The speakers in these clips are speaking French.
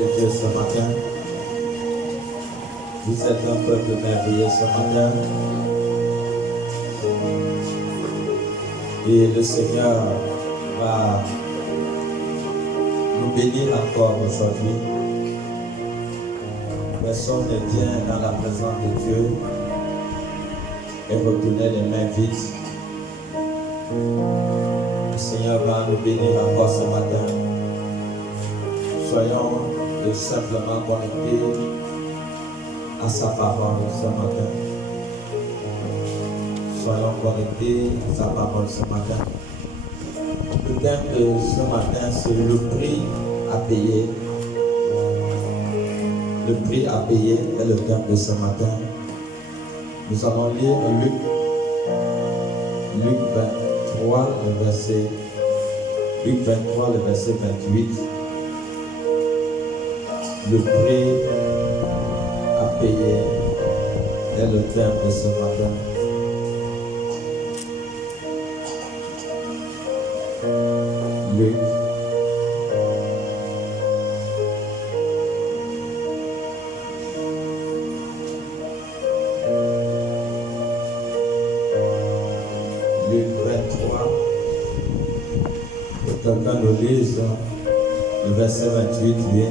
de Dieu ce matin. Vous êtes un peuple merveilleux ce matin. Et le Seigneur va nous bénir encore aujourd'hui. Personne ne vient dans la présence de Dieu et retourner les mains vides. Le Seigneur va nous bénir encore ce matin. Soyons simplement connectés à sa parole ce matin. Soyons connectés à sa parole ce matin. Le thème de ce matin, c'est le prix à payer. Le prix à payer est le thème de ce matin. Nous allons lire Luc 23, le verset 28. Le prix à payer est le thème de ce matin. Luc. Luc 23. Que quelqu'un nous lise le verset 28, oui.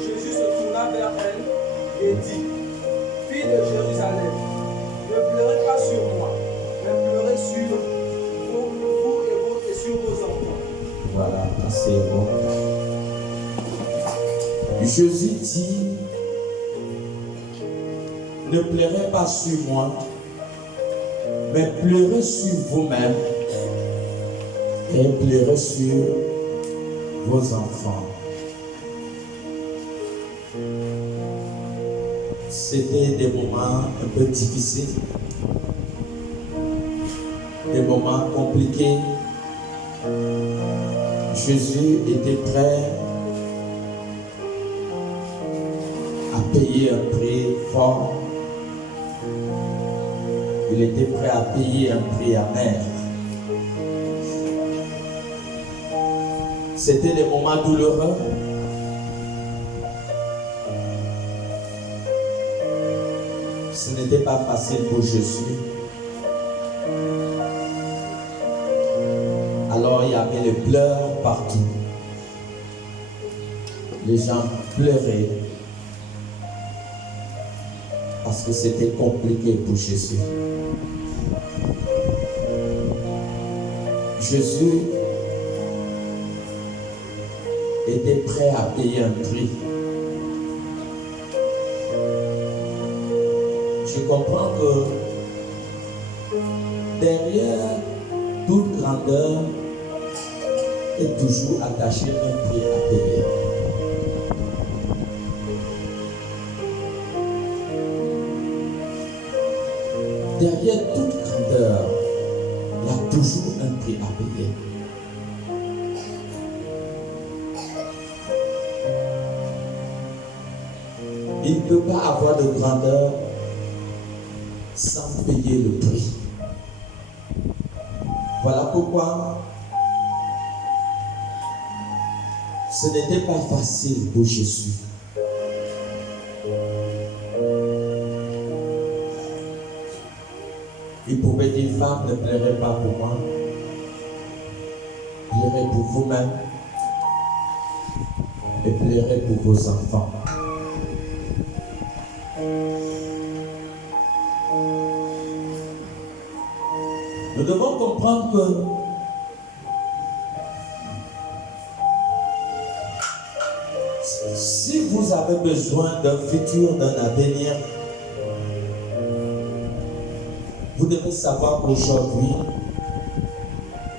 Jésus se tourna vers elle et dit: Fille de Jérusalem, ne pleurez pas sur moi, mais pleurez sur vous et sur vos enfants. Voilà, assez bon. Jésus dit: ne pleurez pas sur moi, mais pleurez sur vous-même et pleurez sur vos enfants. C'était des moments un peu difficiles, des moments compliqués. Jésus était prêt à payer un prix fort. Il était prêt à payer un prix amer. C'était des moments douloureux. Ce n'était pas facile pour Jésus. Alors il y avait les pleurs partout. Les gens pleuraient parce que c'était compliqué pour Jésus. Jésus était prêt à payer un prix. Je comprends que derrière toute grandeur est toujours attaché un prix à payer. Derrière toute grandeur, il y a toujours un prix à payer. Il ne peut pas avoir de grandeur sans payer le prix. Voilà pourquoi ce n'était pas facile pour Jésus. Il pouvait dire: femme, ne pleurez pas pour moi, pleurez pour vous-même et pleurez pour vos enfants. Nous devons comprendre que si vous avez besoin d'un futur, d'un avenir, vous devez savoir qu'aujourd'hui,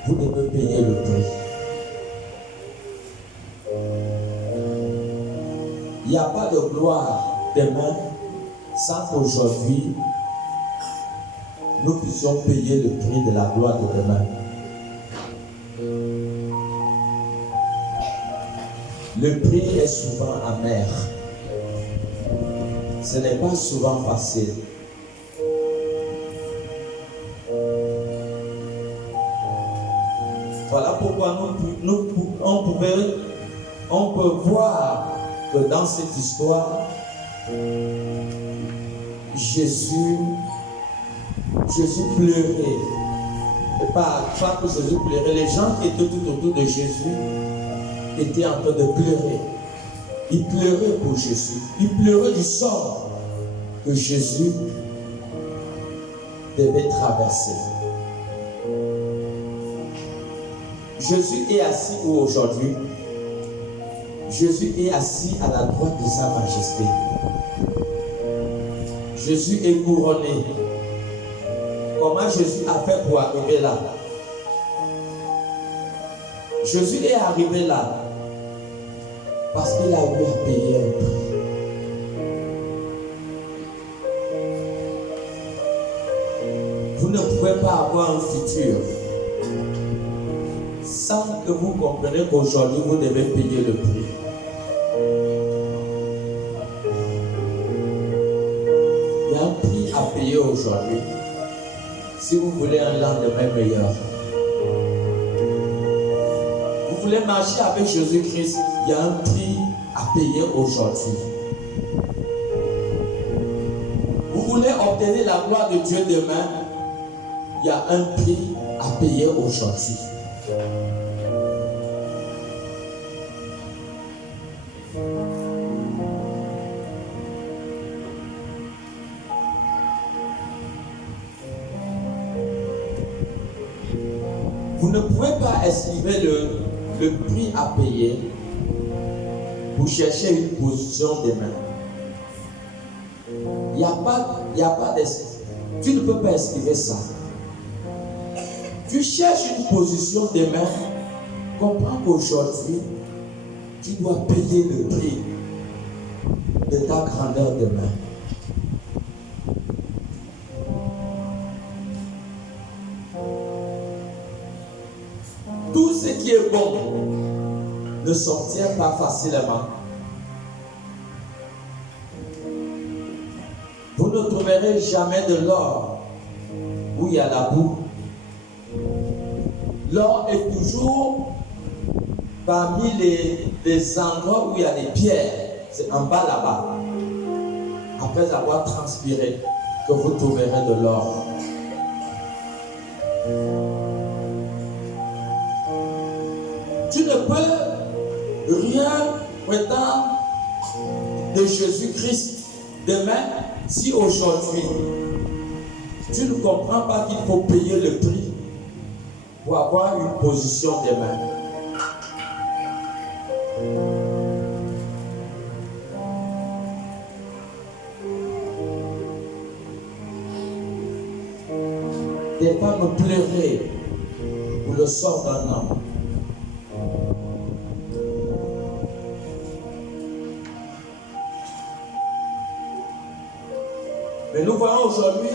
vous devez payer le prix. Il n'y a pas de gloire demain sans qu'aujourd'hui, nous puissions payer le prix de la gloire de demain. Le prix est souvent amer. Ce n'est pas souvent facile. Voilà pourquoi on peut voir que dans cette histoire, Jésus pleurait. Et pas que Jésus pleurait, les gens qui étaient tout autour de Jésus étaient en train de pleurer. Ils pleuraient pour Jésus. Ils pleuraient du sort que Jésus devait traverser. Jésus est assis où aujourd'hui? Jésus est assis à la droite de sa majesté. Jésus est couronné. Comment Jésus a fait pour arriver là? Jésus est arrivé là parce qu'il a eu à payer un prix. Vous ne pouvez pas avoir un futur sans que vous compreniez qu'aujourd'hui vous devez payer le prix. Il y a un prix à payer aujourd'hui si vous voulez un lendemain meilleur. Vous voulez marcher avec Jésus-Christ, il y a un prix à payer aujourd'hui. Vous voulez obtenir la gloire de Dieu demain, il y a un prix à payer aujourd'hui. Vous ne pouvez pas estimer le prix à payer pour chercher une position demain. Il n'y a pas tu ne peux pas estimer ça. Tu cherches une position demain, comprends qu'aujourd'hui, tu dois payer le prix de ta grandeur demain. Tout ce qui est bon ne s'obtient pas facilement. Vous ne trouverez jamais de l'or où il y a la boue. L'or est toujours parmi les endroits où il y a des pierres. C'est en bas là-bas. Après avoir transpiré, que vous trouverez de l'or. Tu ne peux rien prétendre de Jésus-Christ demain si aujourd'hui tu ne comprends pas qu'il faut payer le prix pour avoir une position demain. Des femmes pleuraient pour le sort d'un homme. Mais nous voyons aujourd'hui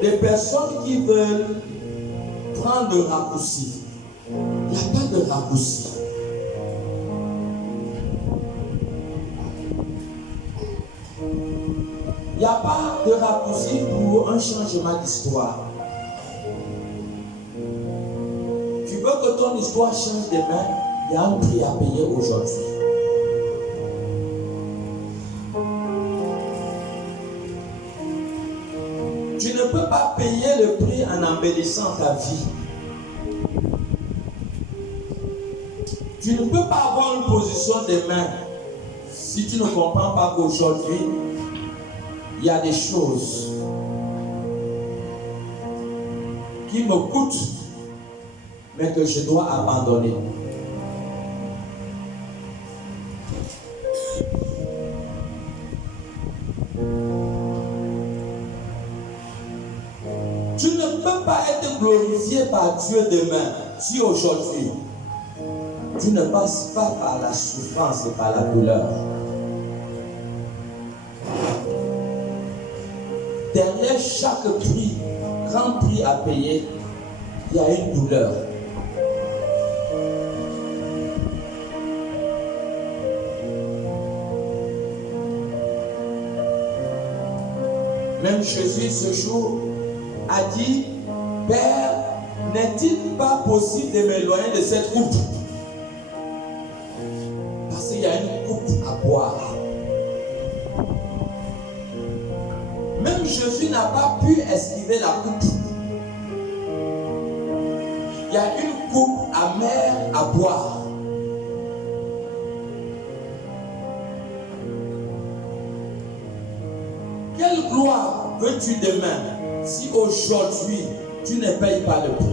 des personnes qui veulent prendre le raccourci. Il n'y a pas de raccourci. Il n'y a pas de raccourci pour un changement d'histoire. Tu veux que ton histoire change demain, il y a un prix à payer aujourd'hui. Tu ne peux pas payer le prix en embellissant ta vie. Tu ne peux pas avoir une position demain si tu ne comprends pas qu'aujourd'hui, il y a des choses qui me coûtent, mais que je dois abandonner. Tu ne peux pas être glorifié par Dieu demain si aujourd'hui tu ne passes pas par la souffrance et par la douleur. Derrière chaque prix, grand prix à payer, il y a une douleur. Même Jésus ce jour a dit Père, n'est-il pas possible de m'éloigner de cette coupe? Parce qu'il y a une coupe à boire. Même Jésus n'a pas pu esquiver la coupe. Il y a une coupe amère à boire. Quelle gloire veux-tu demain si aujourd'hui tu ne payes pas le prix?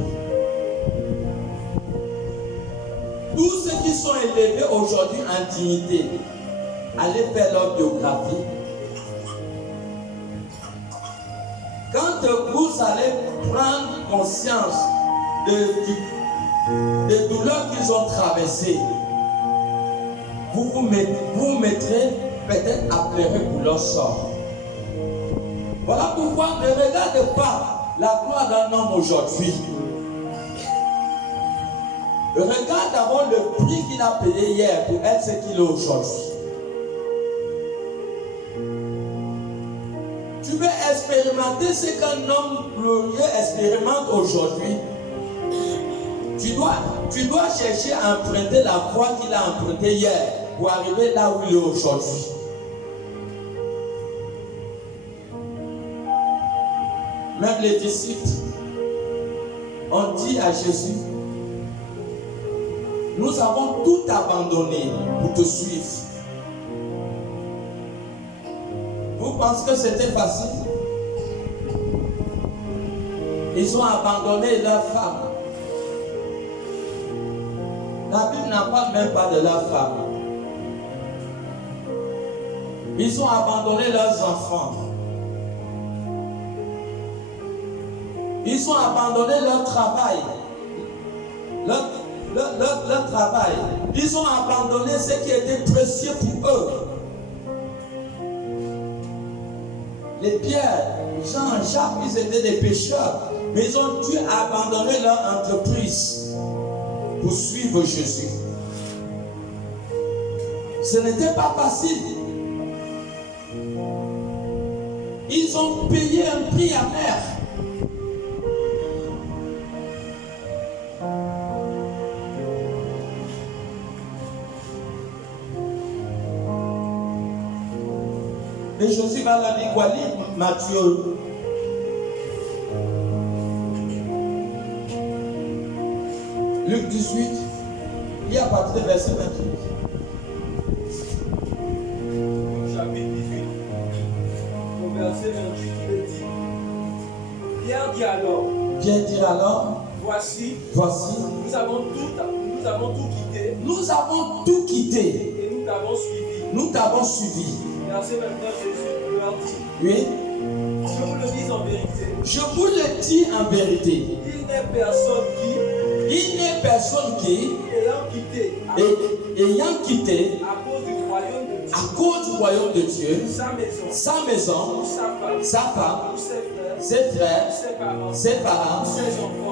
Tous ceux qui sont élevés aujourd'hui en dignité, allez faire leur biographie. Quand vous allez prendre conscience des douleurs qu'ils ont traversées, vous vous mettrez peut-être à pleurer pour leur sort. Voilà pourquoi ne regarde pas la gloire d'un homme aujourd'hui. Regarde d'abord le prix qu'il a payé hier pour être ce qu'il est aujourd'hui. Tu veux expérimenter ce qu'un homme glorieux expérimente aujourd'hui. Tu dois chercher à emprunter la voie qu'il a empruntée hier pour arriver là où il est aujourd'hui. Même les disciples ont dit à Jésus, nous avons tout abandonné pour te suivre. Vous pensez que c'était facile? Ils ont abandonné leur femme. La Bible n'en parle même pas de leur femme. Ils ont abandonné leurs enfants. Ils ont abandonné leur travail. Leur travail. Ils ont abandonné ce qui était précieux pour eux. Les Pierre, Jean, Jacques, ils étaient des pécheurs. Mais ils ont dû abandonner leur entreprise pour suivre Jésus. Ce n'était pas facile. Ils ont payé un prix amer. Et Jésus va leur dire quoi? Matthieu. Luc 18, il y a à partir du verset 28. Chapitre 18, au verset 28, il est dit. Pierre dit alors, voici, nous avons tout quitté. Nous avons tout quitté. Et nous t'avons suivi. Nous t'avons suivi. Verset 29, Jésus leur dit. Oui. Je vous le dis en vérité. Je vous le dis en vérité. Il n'est personne qui, ayant quitté, à cause du royaume de Dieu, sa maison, sa femme, ses frères, ses parents,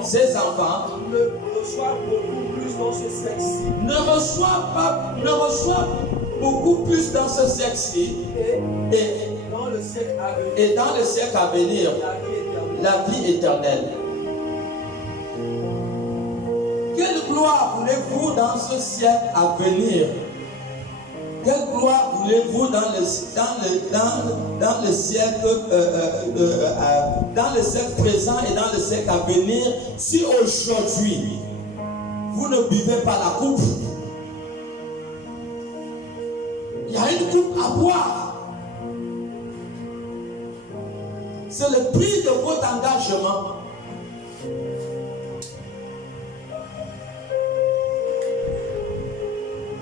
ses enfants, ne reçoit beaucoup plus dans ce sexe-ci. Ne reçoit beaucoup plus dans ce sexe-ci. Et dans le siècle à venir, la vie éternelle. Quelle gloire voulez-vous dans ce siècle à venir? Quelle gloire voulez-vous dans le siècle présent et dans le siècle à venir si aujourd'hui vous ne buvez pas la coupe? Il y a une coupe à boire. C'est le prix de votre engagement.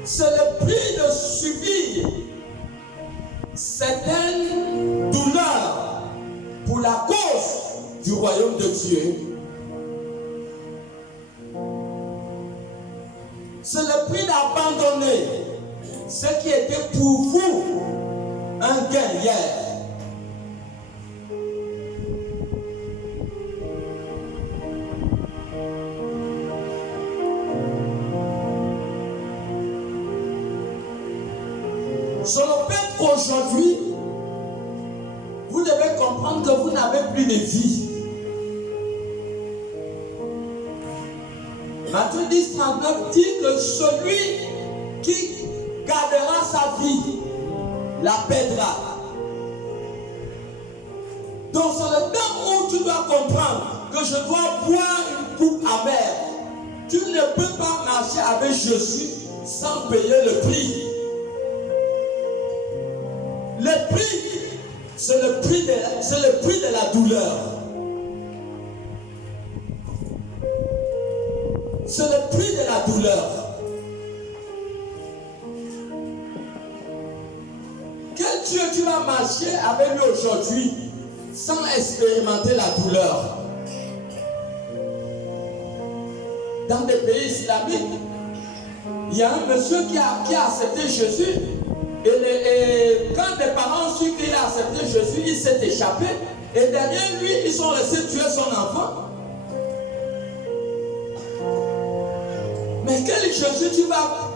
C'est le prix de subir certaines douleurs pour la cause du royaume de Dieu. C'est le prix d'abandonner ce qui était pour vous un gain hier. Sur le fait qu'aujourd'hui, vous devez comprendre que vous n'avez plus de vie. Matthieu 10, 39 dit que celui qui gardera sa vie la perdra. Donc c'est le temps où tu dois comprendre que je dois boire une coupe amère. Tu ne peux pas marcher avec Jésus sans payer le prix. Le prix, c'est le prix de la douleur. C'est le prix de la douleur. Quel Dieu tu vas marcher avec lui aujourd'hui sans expérimenter la douleur? Dans des pays islamiques, il y a un monsieur qui a accepté Jésus. Et quand les parents ont su qu'il a accepté Jésus, il s'est échappé. Et derrière lui, ils sont restés tuer son enfant. Mais quel Jésus tu vas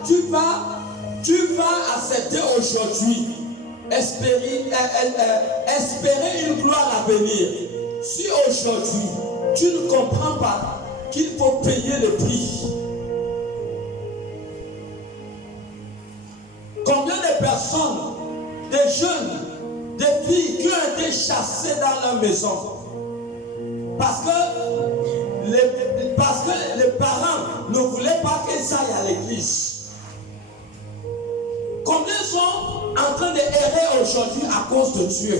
accepter aujourd'hui? Espérer une gloire à venir. Si aujourd'hui, tu ne comprends pas qu'il faut payer le prix. Combien de personnes, des jeunes, des filles qui ont été chassées dans leur maison parce que les parents ne voulaient pas qu'ils aillent à l'église. Combien sont en train d'errer aujourd'hui à cause de Dieu?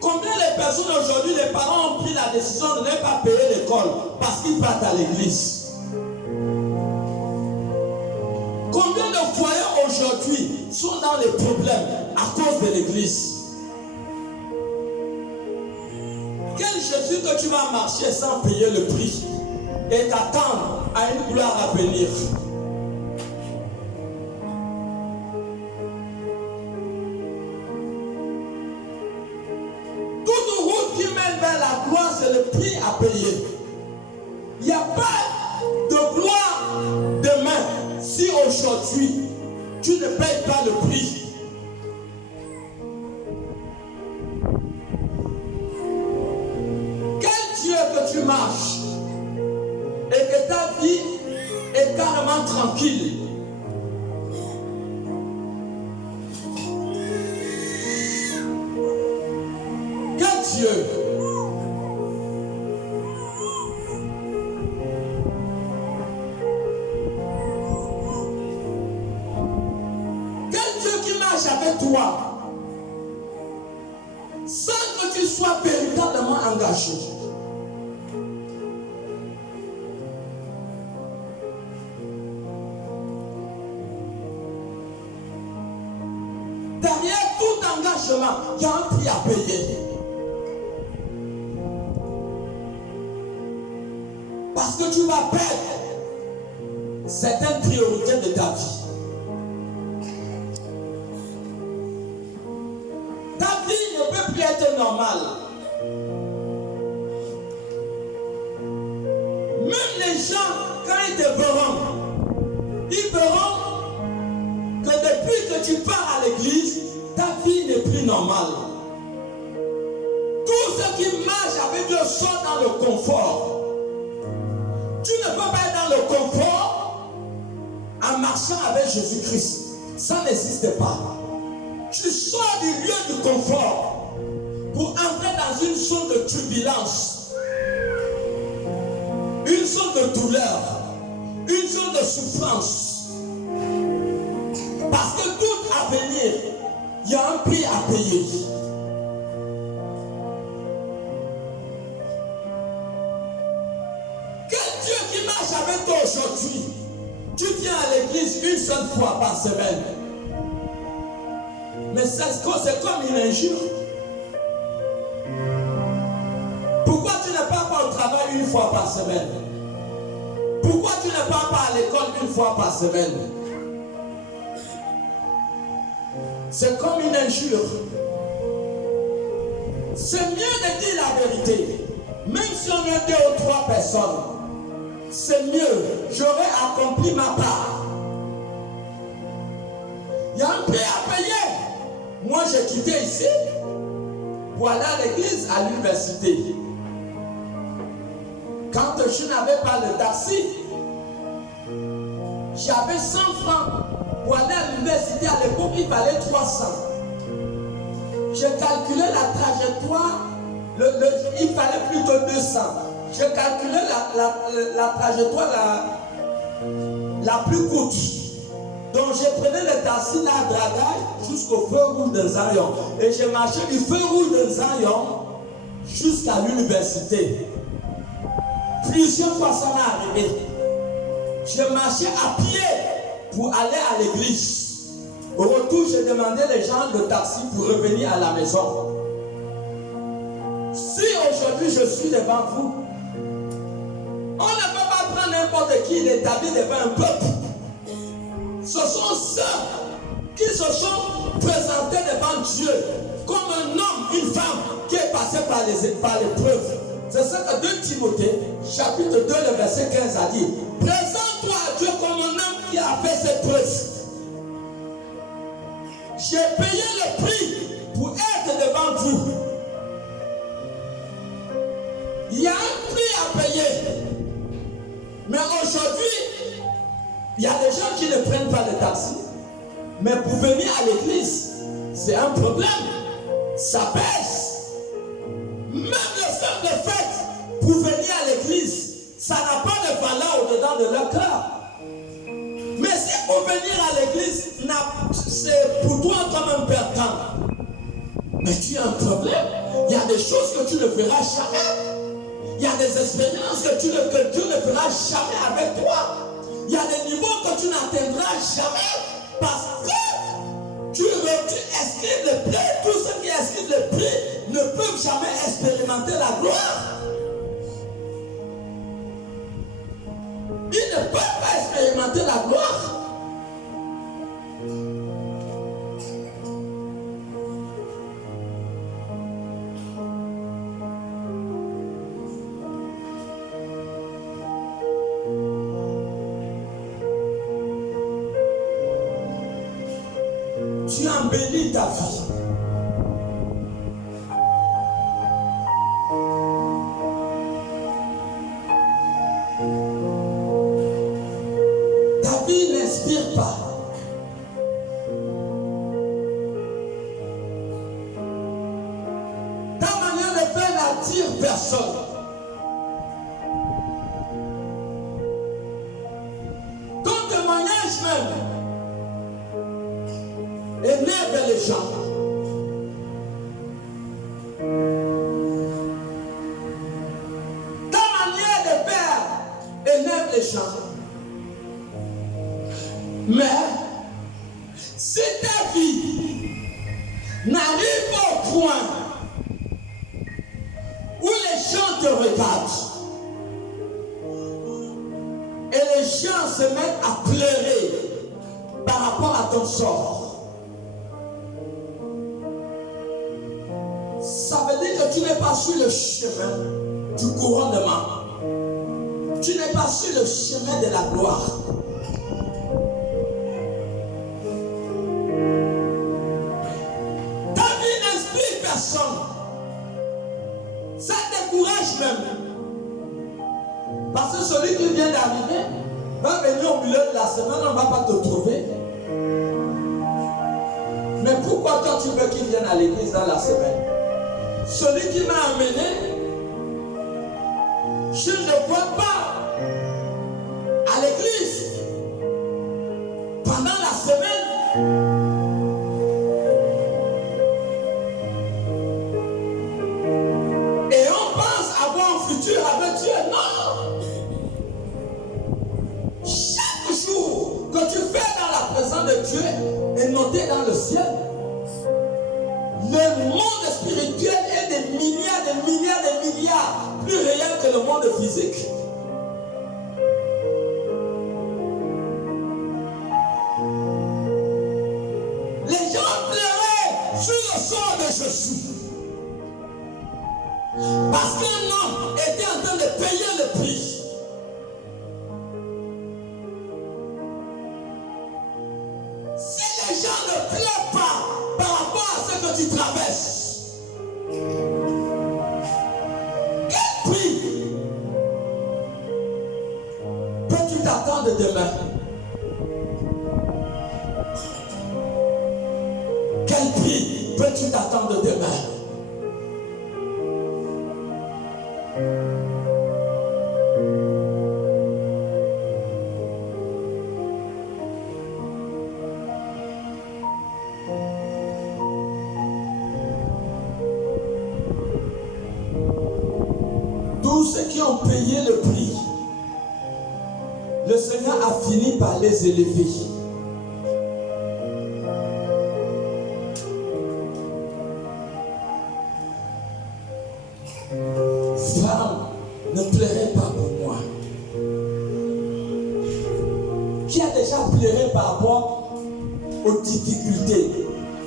Combien de personnes aujourd'hui, les parents ont pris la décision de ne pas payer l'école parce qu'ils partent à l'église? Combien de foyers aujourd'hui sont dans les problèmes à cause de l'église? Quel Jésus que tu vas marcher sans payer le prix et t'attendre à une gloire à venir? Toute route qui mène vers la gloire, c'est le prix à payer. Il n'y a pas de gloire demain si aujourd'hui tu ne payes pas le prix. Quel Dieu que tu marches et que ta vie est carrément tranquille. Quel Dieu? Avec toi sans que tu sois véritablement engagé. Derrière tout engagement, il y a un prix à payer. Parce que tu vas perdre certaines priorités de ta vie. Être normal. Même les gens, quand ils te verront, ils verront que depuis que tu pars à l'église, ta vie n'est plus normale. Tous ceux qui marchent avec Dieu sont dans le confort. Tu ne peux pas être dans le confort en marchant avec Jésus-Christ. Ça n'existe pas. Tu sors du lieu du confort pour entrer dans une zone de turbulence, une zone de douleur, une zone de souffrance. Parce que tout à venir, il y a un prix à payer. Quel Dieu qui marche avec toi aujourd'hui? Tu viens à l'église une seule fois par semaine. Mais c'est comme une injure. Pourquoi tu n'es pas au travail une fois par semaine? Pourquoi tu n'es pas à l'école une fois par semaine? C'est comme une injure. C'est mieux de dire la vérité. Même si on est 2 ou 3 personnes, c'est mieux. J'aurais accompli ma part. Il y a un prix à payer. Moi, j'ai quitté ici pour aller à l'église, à l'université. Quand je n'avais pas le taxi, j'avais 100 francs pour aller à l'université. À l'époque, il fallait 300. Je calculais la trajectoire, il fallait plutôt 200. Je calculais la trajectoire la plus courte. Donc je prenais le taxi là à Dragage jusqu'au feu rouge de Zion. Et je marchais du feu rouge de Zion jusqu'à l'université. Plusieurs fois ça m'est arrivé. Je marchais à pied pour aller à l'église. Au retour, je demandais les gens le taxi pour revenir à la maison. Si aujourd'hui je suis devant vous, on ne peut pas prendre n'importe qui et l'établir devant un peuple. Ce sont ceux qui se sont présentés devant Dieu comme un homme, une femme qui est passé par l'épreuve. C'est ce que 2 Timothée, chapitre 2, le verset 15 a dit. Présente-toi à Dieu comme un homme qui a fait cette preuve. J'ai payé le prix pour être devant vous. Il y a un prix à payer. Mais aujourd'hui, il y a des gens qui ne prennent pas le taxi. Mais pour venir à l'église, c'est un problème. Ça pèse. Même le simple fait pour venir à l'église, ça n'a pas de valeur au-dedans de leur cœur. Mais si pour venir à l'église, c'est pour toi comme un perdant. Mais tu as un problème. Il y a des choses que tu ne feras jamais. Il y a des expériences que Dieu ne fera jamais avec toi. Il y a des niveaux que tu n'atteindras jamais. Parce que tu esquives le prix. Tous ceux qui esquivent le prix ne peuvent jamais expérimenter la gloire. Ils ne peuvent pas expérimenter la gloire. Tu embellis ta vie. Ta vie n'inspire pas. Ta manière de faire n'attire personne. Ton témoignage même énerve les gens. Ta manière de faire énerve les gens. Mais si ta vie n'arrive pas au point où les gens te regardent et les gens se mettent à pleurer par rapport à ton sort, ça veut dire que tu n'es pas sur le chemin du couronnement. Tu n'es pas sur le chemin de la gloire. Ta vie n'inspire personne. Ça décourage même. Parce que celui qui vient d'arriver va venir au milieu de la semaine, on ne va pas te trouver. Mais pourquoi toi tu veux qu'il vienne à l'église dans la semaine? Celui qui m'a amené, je ne le vois pas à l'église pendant la semaine. Et on pense avoir un futur avec Dieu. Non! Chaque jour que tu fais dans la présence de Dieu est noté dans le ciel. Le monde spirituel est des milliards, plus réel que le monde physique. Les gens pleuraient sur le sort de Jésus. Parce qu'un homme était en train de payer le prix. Si les gens ne pleurent pas par rapport à ce que tu traverses, quel prix t'attendre demain? Quel prix peux-tu t'attendre demain? Tous ceux qui ont payé le prix, le Seigneur a fini par les élever. Femme, ne pleurez pas pour moi. Qui a déjà pleuré par rapport aux difficultés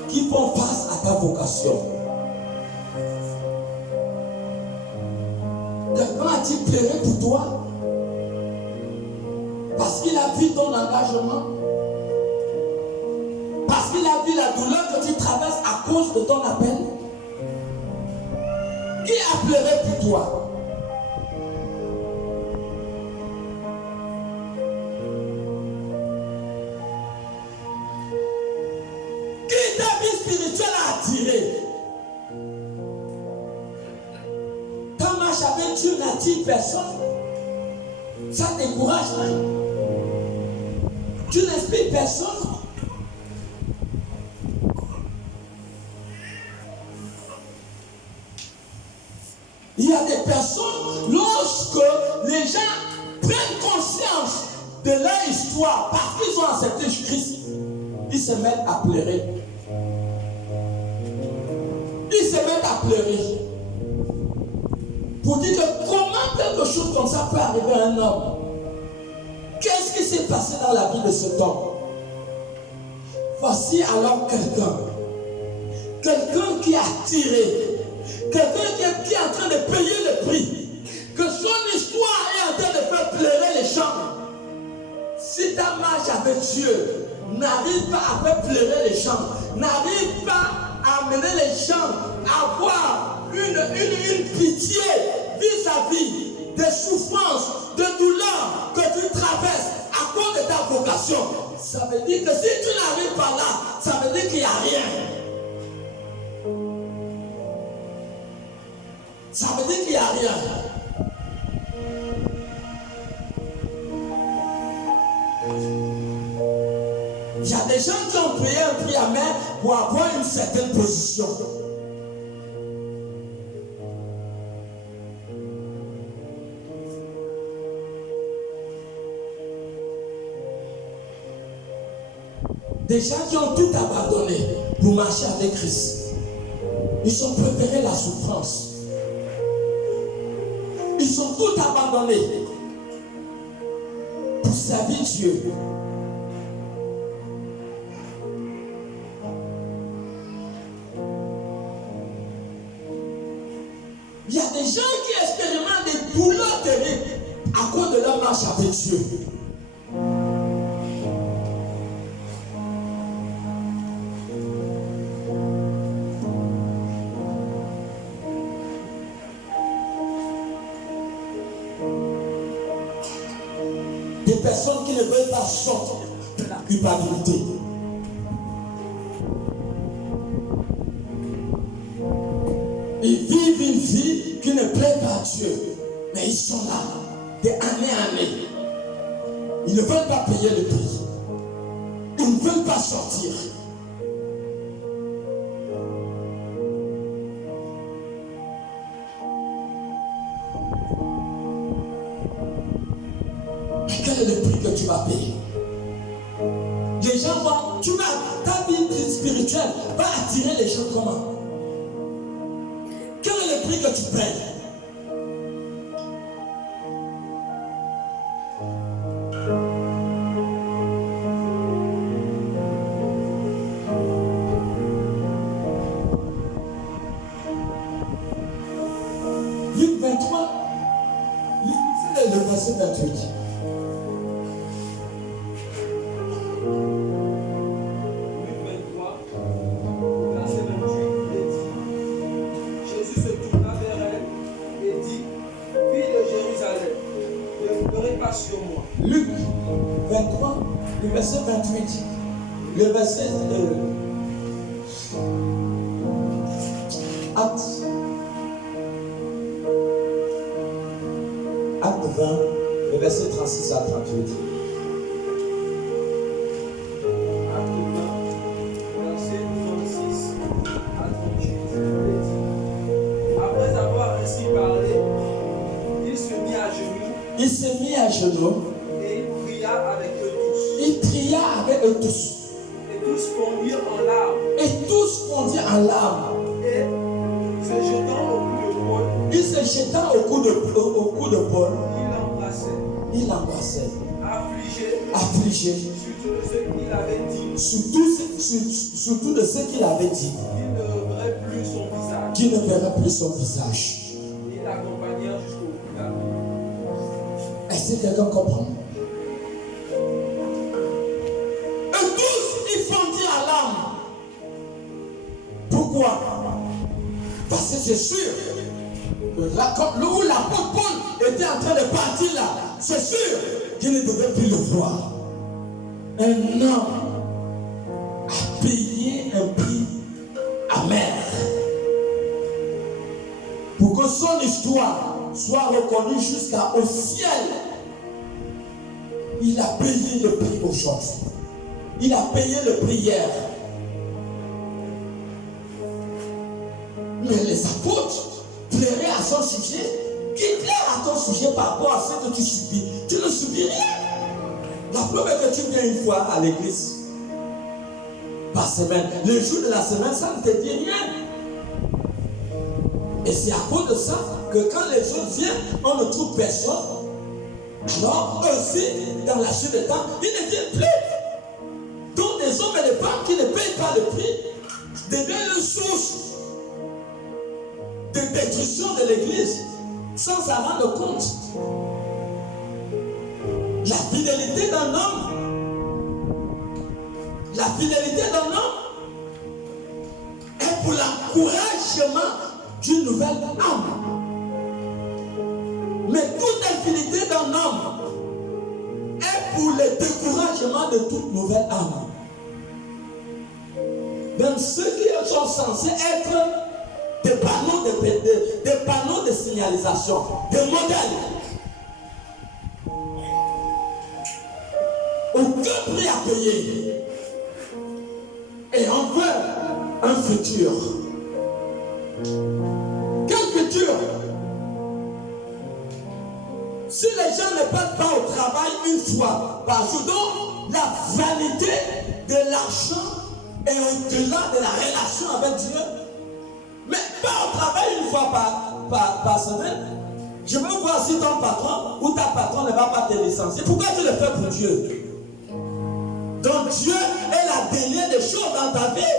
qui font face à ta vocation? Quelqu'un a-t-il pleuré pour toi? Parce qu'il a vu ton engagement? Parce qu'il a vu la douleur que tu traverses à cause de ton appel? Qui a pleuré pour toi? Qui ta vie spirituelle a attiré? Ta marche avec Dieu n'attire personne. Ça décourage, hein? Tu n'inspires personne. Il y a des personnes, lorsque les gens prennent conscience de leur histoire, parce qu'ils ont accepté Christ, ils se mettent à pleurer. Ils se mettent à pleurer. Pour dire que comment quelque chose comme ça peut arriver à un homme? Qu'est-ce qui s'est passé dans la vie de cet homme? Voici alors quelqu'un qui a tiré, quelqu'un qui est en train de payer le prix, que son histoire est en train de faire pleurer les gens. Si ta marche avec Dieu n'arrive pas à faire pleurer les gens, n'arrive pas à amener les gens à avoir une pitié vis-à-vis des souffrances, de douleurs que tu traverses à cause de ta vocation, ça veut dire que si tu n'arrives pas là, ça veut dire qu'il n'y a rien. Ça veut dire qu'il n'y a rien. Il y a des gens qui ont payé un prix amer pour avoir une certaine position. Des gens qui ont tout abandonné pour marcher avec Christ. Ils ont préféré la souffrance. Ils ont tout abandonné pour servir Dieu. Il y a des gens qui expérimentent des douleurs terribles à cause de leur marche avec Dieu. Des personnes qui ne veulent pas sortir de la culpabilité. Ils vivent une vie qui ne plaît pas à Dieu. Mais ils sont là, de année en année. Ils ne veulent pas payer le prix. Ils ne veulent pas sortir. Quel est le prix que tu vas payer? Les gens vont, ta vie spirituelle va attirer les gens comment? Quel est le prix que tu payes? Luc 23, c'est le verset 28. Sur moi. Luc Le verset 28. Le verset Acte 20, le verset 36 à 38. Il s'est mis à genoux et il pria avec eux tous. Il pria avec eux tous. Et tous fondirent en larmes. Et tous fondirent en larmes. Et se jetant au cou de Paul, Il se jeta au cou de Paul. Il l'embrassait. Affligé. Surtout de ce qu'il avait dit. Surtout de ce qu'il avait dit. Qu'il ne verrait plus son visage. Qu'il ne verrait plus son visage. Et l'accompagnèrent jusqu'au Pilat. Est-ce que quelqu'un comprend? Et tous, ils fondirent en larmes. Pourquoi? Parce que c'est sûr que là, où l'apôtre Paul était en train de partir là, c'est sûr qu'il ne devait plus le voir. Un homme a payé un prix amer pour que son histoire soit reconnue jusqu'au ciel. Il a payé le prix aujourd'hui. Il a payé le prix hier. Mais les apôtres plairaient à son sujet. Qui plaire à ton sujet par rapport à ce que tu subis? Tu ne subis rien. La preuve est que tu viens une fois à l'église par semaine. Le jour de la semaine, ça ne te dit rien. Et c'est à cause de ça que quand les autres viennent, on ne trouve personne. Alors, aussi, dans la suite des temps, ils ne viennent plus. Donc, des hommes et des femmes qui ne payent pas le prix deviennent une source de destruction de l'église sans s'en rendre compte. La fidélité d'un homme est pour l'encouragement d'une nouvelle âme. Mais toute infidélité d'un homme est pour le découragement de toute nouvelle âme. Même ceux qui sont censés être des panneaux de signalisation, des modèles. Aucun prix à payer. Et on veut un futur. Quel futur? Si les gens ne partent pas au travail une fois par jour, donc la vanité de l'argent est au-delà de la relation avec Dieu. Mais pas au travail une fois par semaine. Je veux voir si ton patron ou ta patronne ne va pas te licencier. Pourquoi tu le fais pour Dieu? Donc Dieu est la dernière des choses dans ta vie.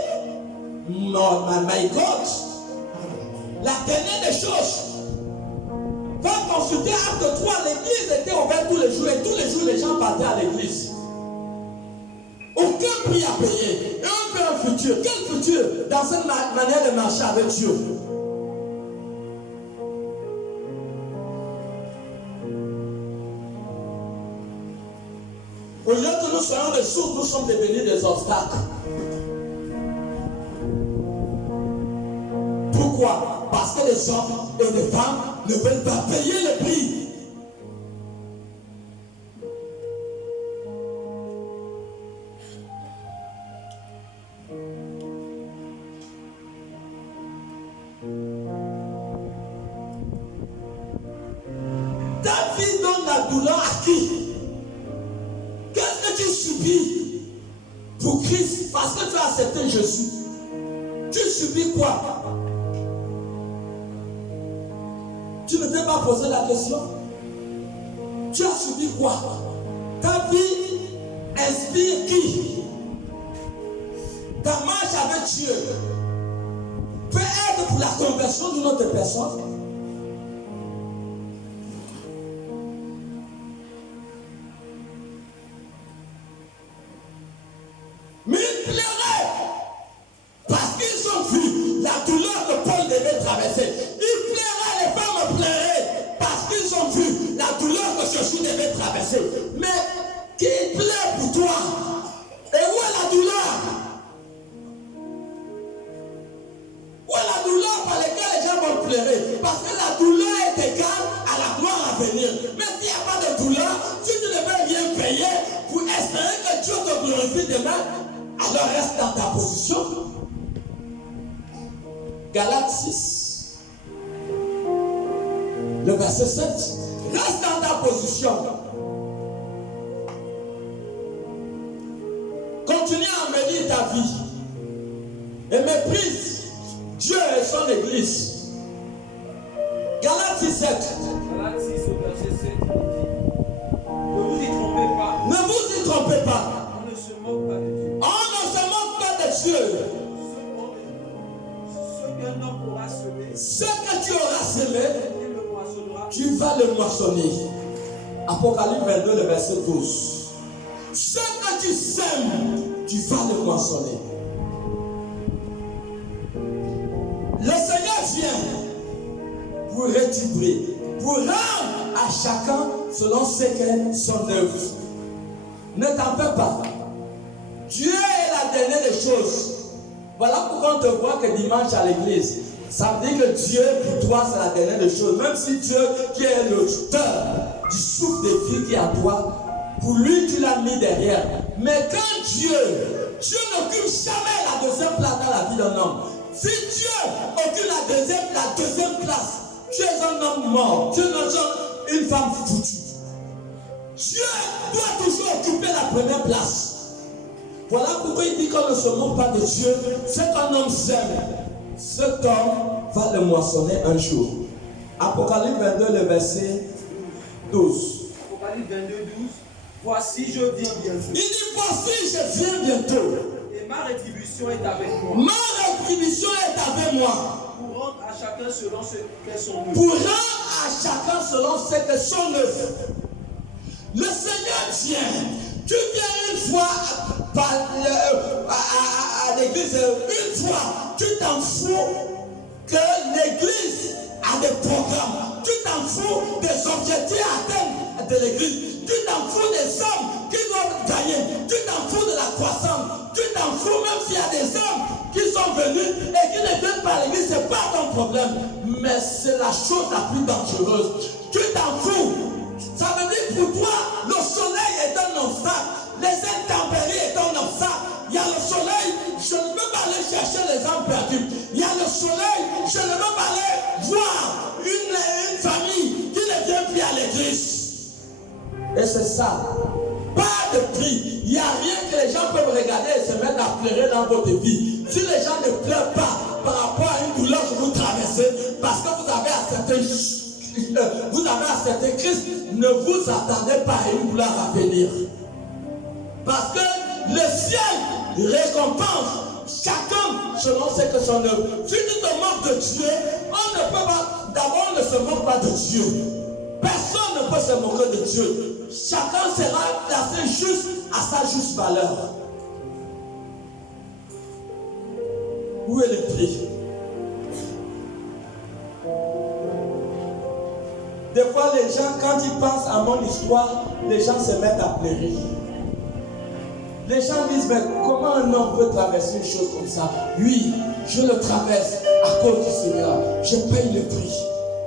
Non, my God. La dernière des choses. Va consulter Acte 3, l'église était ouverte tous les jours et tous les jours les gens partaient à l'église. Aucun prix à payer. Et on veut un futur. Quel futur dans cette manière de marcher avec Dieu? Au lieu que nous soyons des sources, nous sommes devenus des obstacles. Pourquoi? Parce que les hommes et les femmes ne veulent pas payer le prix. Ta vie donne la douleur à qui? Qu'est-ce que tu subis pour Christ parce que tu as accepté Jésus? Tu subis quoi? Tu ne t'es pas posé la question? Tu as subi quoi? Ta vie inspire qui? Ta marche avec Dieu peut être pour la conversion d'une autre personne. Mais ils pleuraient parce qu'ils ont vu la douleur que Paul devait traverser. Ils pleuraient, les femmes pleuraient parce qu'ils ont vu la douleur que Jésus devait traverser. Mais qui pleure pour toi? pleurer. Parce que la douleur est égale à la gloire à venir. Mais s'il n'y a pas de douleur, si tu ne veux rien payer pour espérer que Dieu te glorifie demain, alors reste dans ta position. Galates 6, le verset 7. Reste dans ta position. Continue à mener ta vie. Et méprise Dieu et son Église. Galates 6, 7. Galates 6 au verset 7, il dit, ne vous y trompez pas. Ne vous y trompez pas. On ne se moque pas de Dieu. On ne se moque pas de Dieu. Ce qu'un homme aura semé, Ce que tu auras semé, il le moissonnera. tu vas le moissonner. Apocalypse 22, le verset 12. Ce que tu sèmes, tu vas le moissonner. Le Seigneur vient pour rétribuer, pour rendre à chacun selon ce qu'est son œuvre. Ne t'en fais pas. Dieu est la dernière des choses. Voilà pourquoi on te voit que dimanche à l'église. Ça veut dire que Dieu pour toi c'est la dernière des choses. Même si Dieu qui est l'auteur du souffle de vie qui est en toi, pour lui tu l'as mis derrière. Mais quand Dieu n'occupe jamais la deuxième place dans la vie d'un homme. Si Dieu occupe la deuxième place, tu es un homme mort, tu es une femme foutue. Dieu doit toujours occuper la première place. Voilà pourquoi il dit qu'on ne se moque pas de Dieu. Ce qu'un homme sème, cet homme va le moissonner un jour. Apocalypse 22, le verset 12. Apocalypse 22, 12. Voici, je viens bientôt. Il dit, voici, je viens bientôt. Et ma rétribution est avec moi. Ma rétribution est avec moi. Pour rendre à chacun selon ce qu'est son œuvre. Pour rendre à chacun selon ce que son œuvre. Le Seigneur vient. Tu viens une fois à l'église, une fois, tu t'en fous que l'église a des programmes. Tu t'en fous des objectifs à atteindre de l'église. Tu t'en fous des hommes qui doivent gagner. Tu t'en fous de la croissance. Tu t'en fous même s'il y a des hommes qui sont venus et qui ne viennent pas à l'église. Ce n'est pas ton problème. Mais c'est la chose la plus dangereuse. Tu t'en fous. Ça veut dire pour toi, le soleil est un obstacle. Les intempéries est un obstacle. Il y a le soleil, je ne peux pas aller chercher les âmes perdues. Il y a le soleil, je ne peux pas aller voir une famille qui ne vient plus à l'église. Et c'est ça. Pas de prix. Il n'y a rien que les gens peuvent regarder et se mettre à pleurer dans votre vie. Si les gens ne pleurent pas par rapport à une douleur que vous traversez, parce que vous avez accepté Christ, ne vous attendez pas à une douleur à venir. Parce que le ciel récompense chacun selon ce que son œuvre. Si tu te moques de Dieu, on ne peut pas, d'abord on ne se moque pas de Dieu. Personne ne peut se moquer de Dieu. Chacun sera placé juste à sa juste valeur. Où est le prix? Des fois, les gens, quand ils pensent à mon histoire, les gens se mettent à pleurer. Les gens disent, mais comment un homme peut traverser une chose comme ça? Oui, je le traverse à cause du Seigneur. Je paye le prix.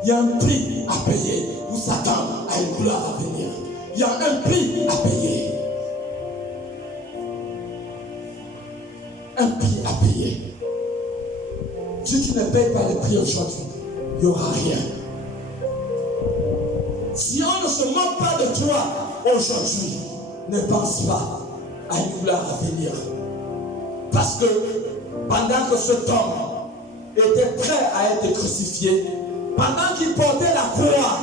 Il y a un prix à payer pour s'attendre à une gloire à venir. Il y a un prix à payer. Un prix à payer. Si tu ne payes pas le prix aujourd'hui, il n'y aura rien. Si on ne se moque pas de toi aujourd'hui, ne pense pas à une gloire à venir. Parce que pendant que cet homme était prêt à être crucifié, pendant qu'il portait la croix,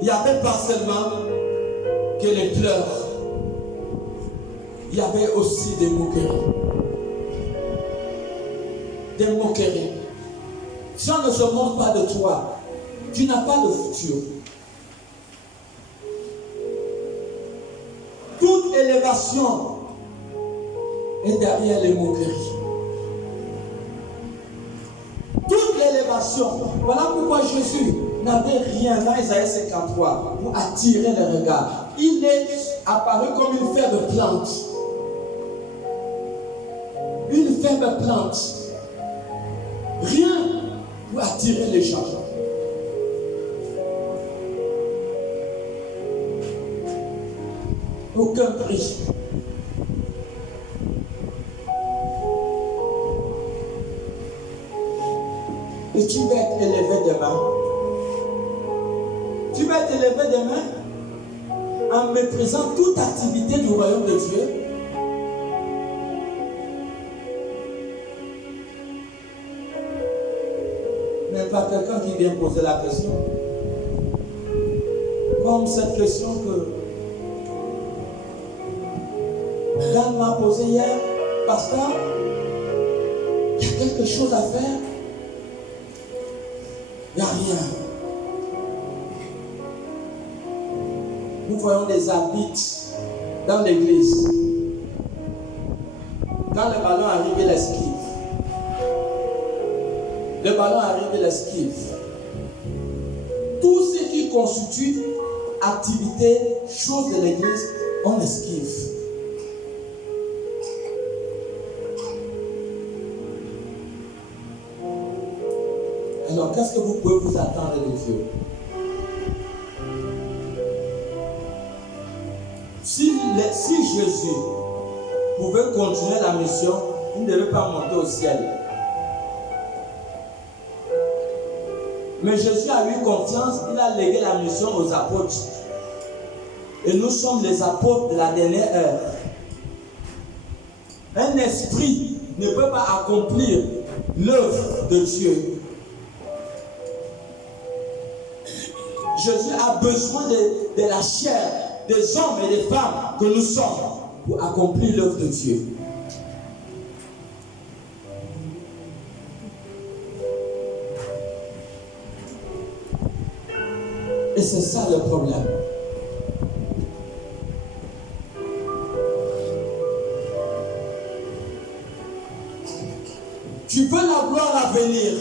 il n'y avait pas seulement que les pleurs, il y avait aussi des moqueries. Des moqueries. Si on ne se moque pas de toi, tu n'as pas de futur. Toute élévation est derrière les moqueries. Toute l'élévation. Voilà pourquoi Jésus n'avait rien dans Isaïe 53 pour attirer les regards. Il est apparu comme une faible plante. Une faible plante. Rien pour attirer les gens. Aucun prix. Et tu vas être élevé demain. Tu vas être élevé demain en méprisant toute activité du royaume de Dieu. Même pas quelqu'un qui vient poser la question. Comme cette question que Dan m'a posée hier, pasteur, il y a quelque chose à faire. Il n'y a rien. Nous voyons des arbitres dans l'église. Quand le ballon arrive, il esquive. Le ballon arrive, il esquive. Tout ce qui constitue activité, chose de l'église, on esquive. Alors, qu'est-ce que vous pouvez vous attendre de Dieu? Si Jésus pouvait continuer la mission, il ne devait pas monter au ciel. Mais Jésus a eu confiance, il a légué la mission aux apôtres. Et nous sommes les apôtres de la dernière heure. Un esprit ne peut pas accomplir l'œuvre de Dieu. Jésus a besoin de la chair, des hommes et des femmes que nous sommes pour accomplir l'œuvre de Dieu. Et c'est ça le problème. Tu veux la gloire à venir.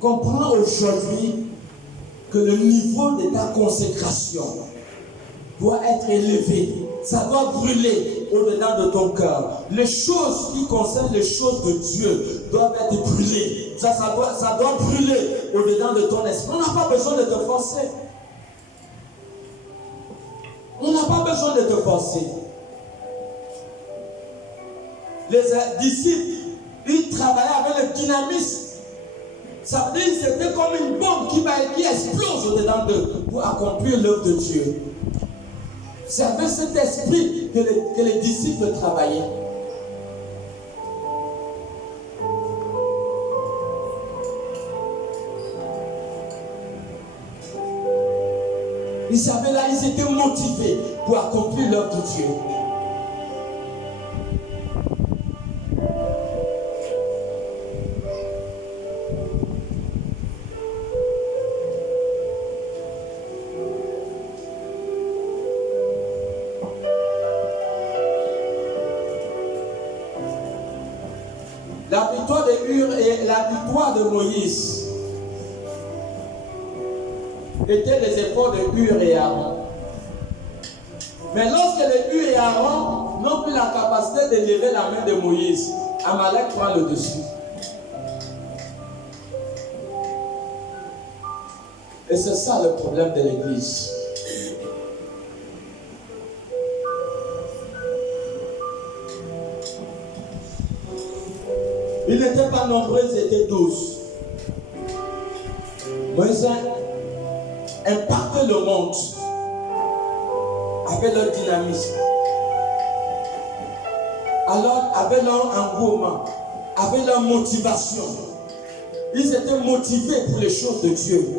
Comprends aujourd'hui que le niveau de ta consécration doit être élevé. Ça doit brûler au-dedans de ton cœur. Les choses qui concernent les choses de Dieu doivent être brûlées. Ça doit brûler au-dedans de ton esprit. On n'a pas besoin de te forcer. On n'a pas besoin de te forcer. Les disciples, ils travaillaient avec le dynamisme. Ça veut dire que c'était comme une bombe qui explose au-dedans d'eux pour accomplir l'œuvre de Dieu. C'est avec cet esprit que les disciples travaillaient. Ils savaient là, ils étaient motivés pour accomplir l'œuvre de Dieu. La victoire de Hur et la victoire de Moïse étaient les efforts de Hur et Aaron. Mais lorsque les Hur et Aaron n'ont plus la capacité de lever la main de Moïse, Amalek prend le dessus. Et c'est ça le problème de l'Église. Ils n'étaient pas nombreux, ils étaient 12. Moïse impactait le monde avec leur dynamisme, alors avec leur engouement, avec leur motivation. Ils étaient motivés pour les choses de Dieu.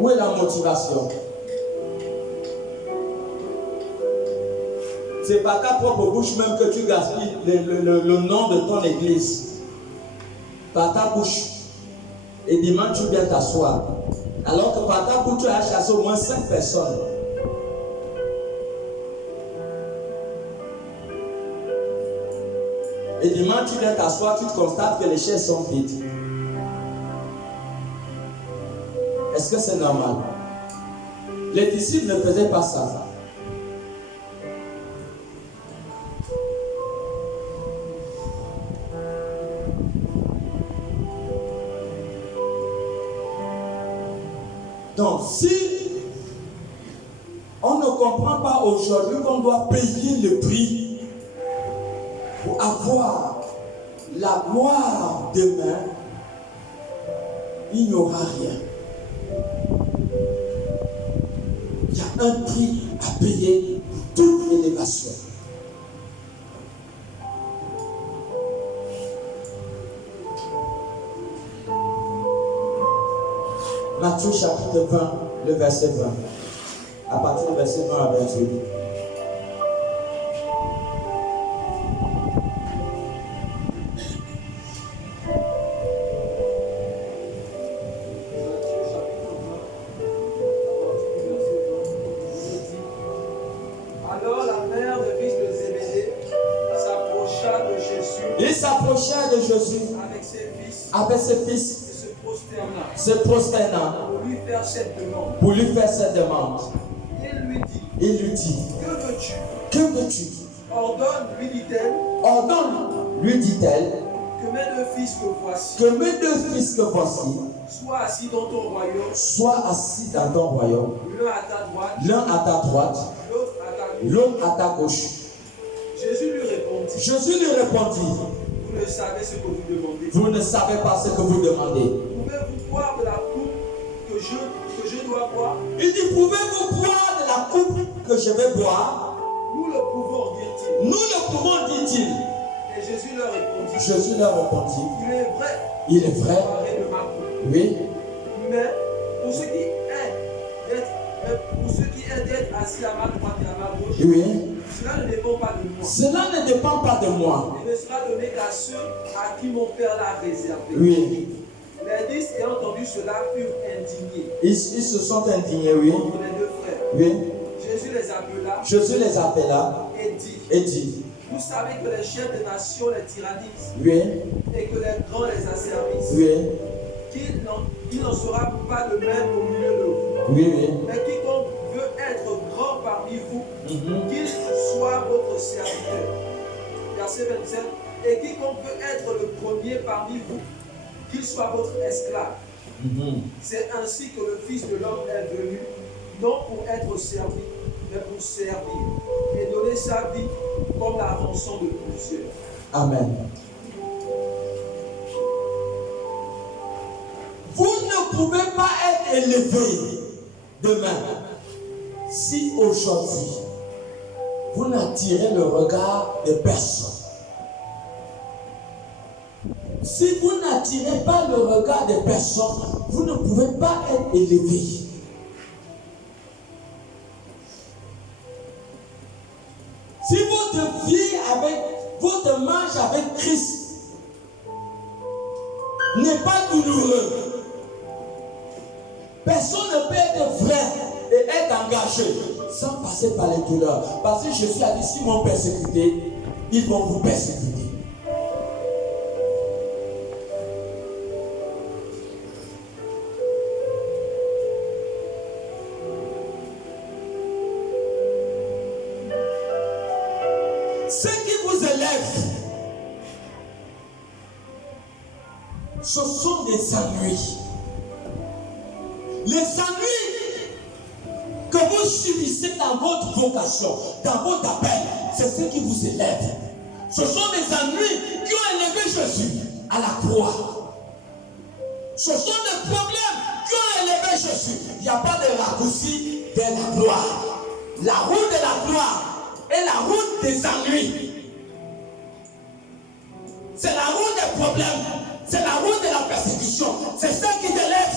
Où est la motivation? C'est par ta propre bouche même que tu gaspilles le nom de ton église. Par ta bouche. Et dimanche, tu viens t'asseoir. Alors que par ta bouche, tu as chassé au moins 5 personnes. Et dimanche, tu viens t'asseoir, tu constates que les chaises sont vides. Est-ce que c'est normal? Les disciples ne faisaient pas ça. Donc, si on ne comprend pas aujourd'hui qu'on doit payer le prix pour avoir la gloire demain, il n'y aura rien. Il y a un prix à payer pour toute élévation. Matthieu chapitre 20, le verset 20. À partir du verset 20 à 28. Alors la mère du fils de Zébédée s'approcha de Jésus. Il s'approcha de Jésus Avec ses fils. et se Se prosterna. prosterna Pour lui faire cette demande. pour lui faire cette demande. Il lui dit, Il lui dit, que veux-tu? que veux-tu? Ordonne, lui dit-elle, Ordonne, lui dit-elle, que mes deux fils que voici que mes deux fils que voici soient assis dans ton royaume, soient assis dans ton royaume, l'un à ta droite, l'un à ta droite, l'autre à ta gauche. l'autre à ta gauche. Jésus lui répondit, Jésus lui répondit, vous ne savez ce que vous demandez. vous ne savez pas ce que vous demandez. Pouvez-vous boire de la coupe que je dois boire? Il dit, pouvez-vous boire de la coupe que je vais boire? Nous le pouvons, dit-il. Nous le pouvons, dit-il. Et Jésus leur répondit, Jésus leur répondit, il est vrai, il est vrai, parler de ma coupe. oui, Mais pour ce qui est d'être assis à ma droite et à ma gauche, oui. cela ne dépend pas de moi. Cela ne dépend pas de moi. Il ne sera donné qu'à ceux à qui mon Père l'a réservé. Oui. Les 10 ayant entendu cela furent indignés Ils se sont indignés, oui. contre les deux frères. Oui. Jésus les appela Jésus les appela et dit, et dit, vous savez que les chefs des nations les tyrannisent oui, et que les grands les asservissent. oui, Qu'il n'en sera pas de même au milieu de vous. oui, oui. Mais quiconque veut être grand parmi vous, Mhm. qu'il soit votre serviteur. Verset 27. Et quiconque veut être le premier parmi vous, qu'il soit votre esclave. Mhm. C'est ainsi que le Fils de l'homme est venu, non pour être servi, mais pour servir et donner sa vie comme la rançon de plusieurs. Amen. Vous ne pouvez pas être élevé demain si aujourd'hui vous n'attirez le regard de personne. Si vous n'attirez pas le regard de personne, vous ne pouvez pas être élevé. Si votre vie votre marche avec Christ n'est pas douloureux, personne ne peut être vrai et être engagé sans passer par les douleurs. Parce que Jésus a dit, s'ils m'ont persécuté, ils vont vous persécuter. Ce qui vous élève, ce sont des ennuis. Les ennuis que vous subissez dans votre vocation, dans votre appel, c'est ce qui vous élève. Ce sont des ennuis qui ont élevé Jésus à la croix. Ce sont des problèmes qui ont élevé Jésus. Il n'y a pas de raccourci vers la gloire. La route de la gloire est la route des ennuis. C'est la route des problèmes. C'est la route de la persécution. C'est ça qui t'élève.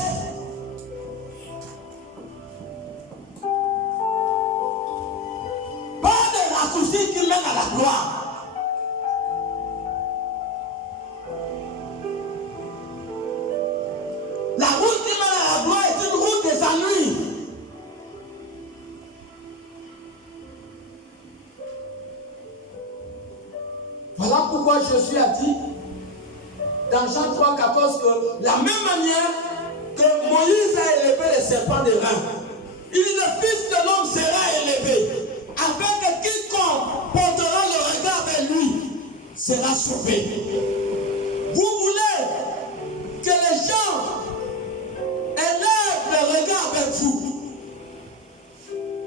Pas de raccourci qui mène à la gloire. La route qui mène à la gloire est une route des ennuis. Voilà pourquoi Jésus a dit dans Jean 3,14 que la même manière que Moïse a élevé les serpents des reins Le Fils de l'homme sera élevé, afin que quiconque portera le regard vers lui sera sauvé. Vous voulez que les gens élèvent le regard vers vous.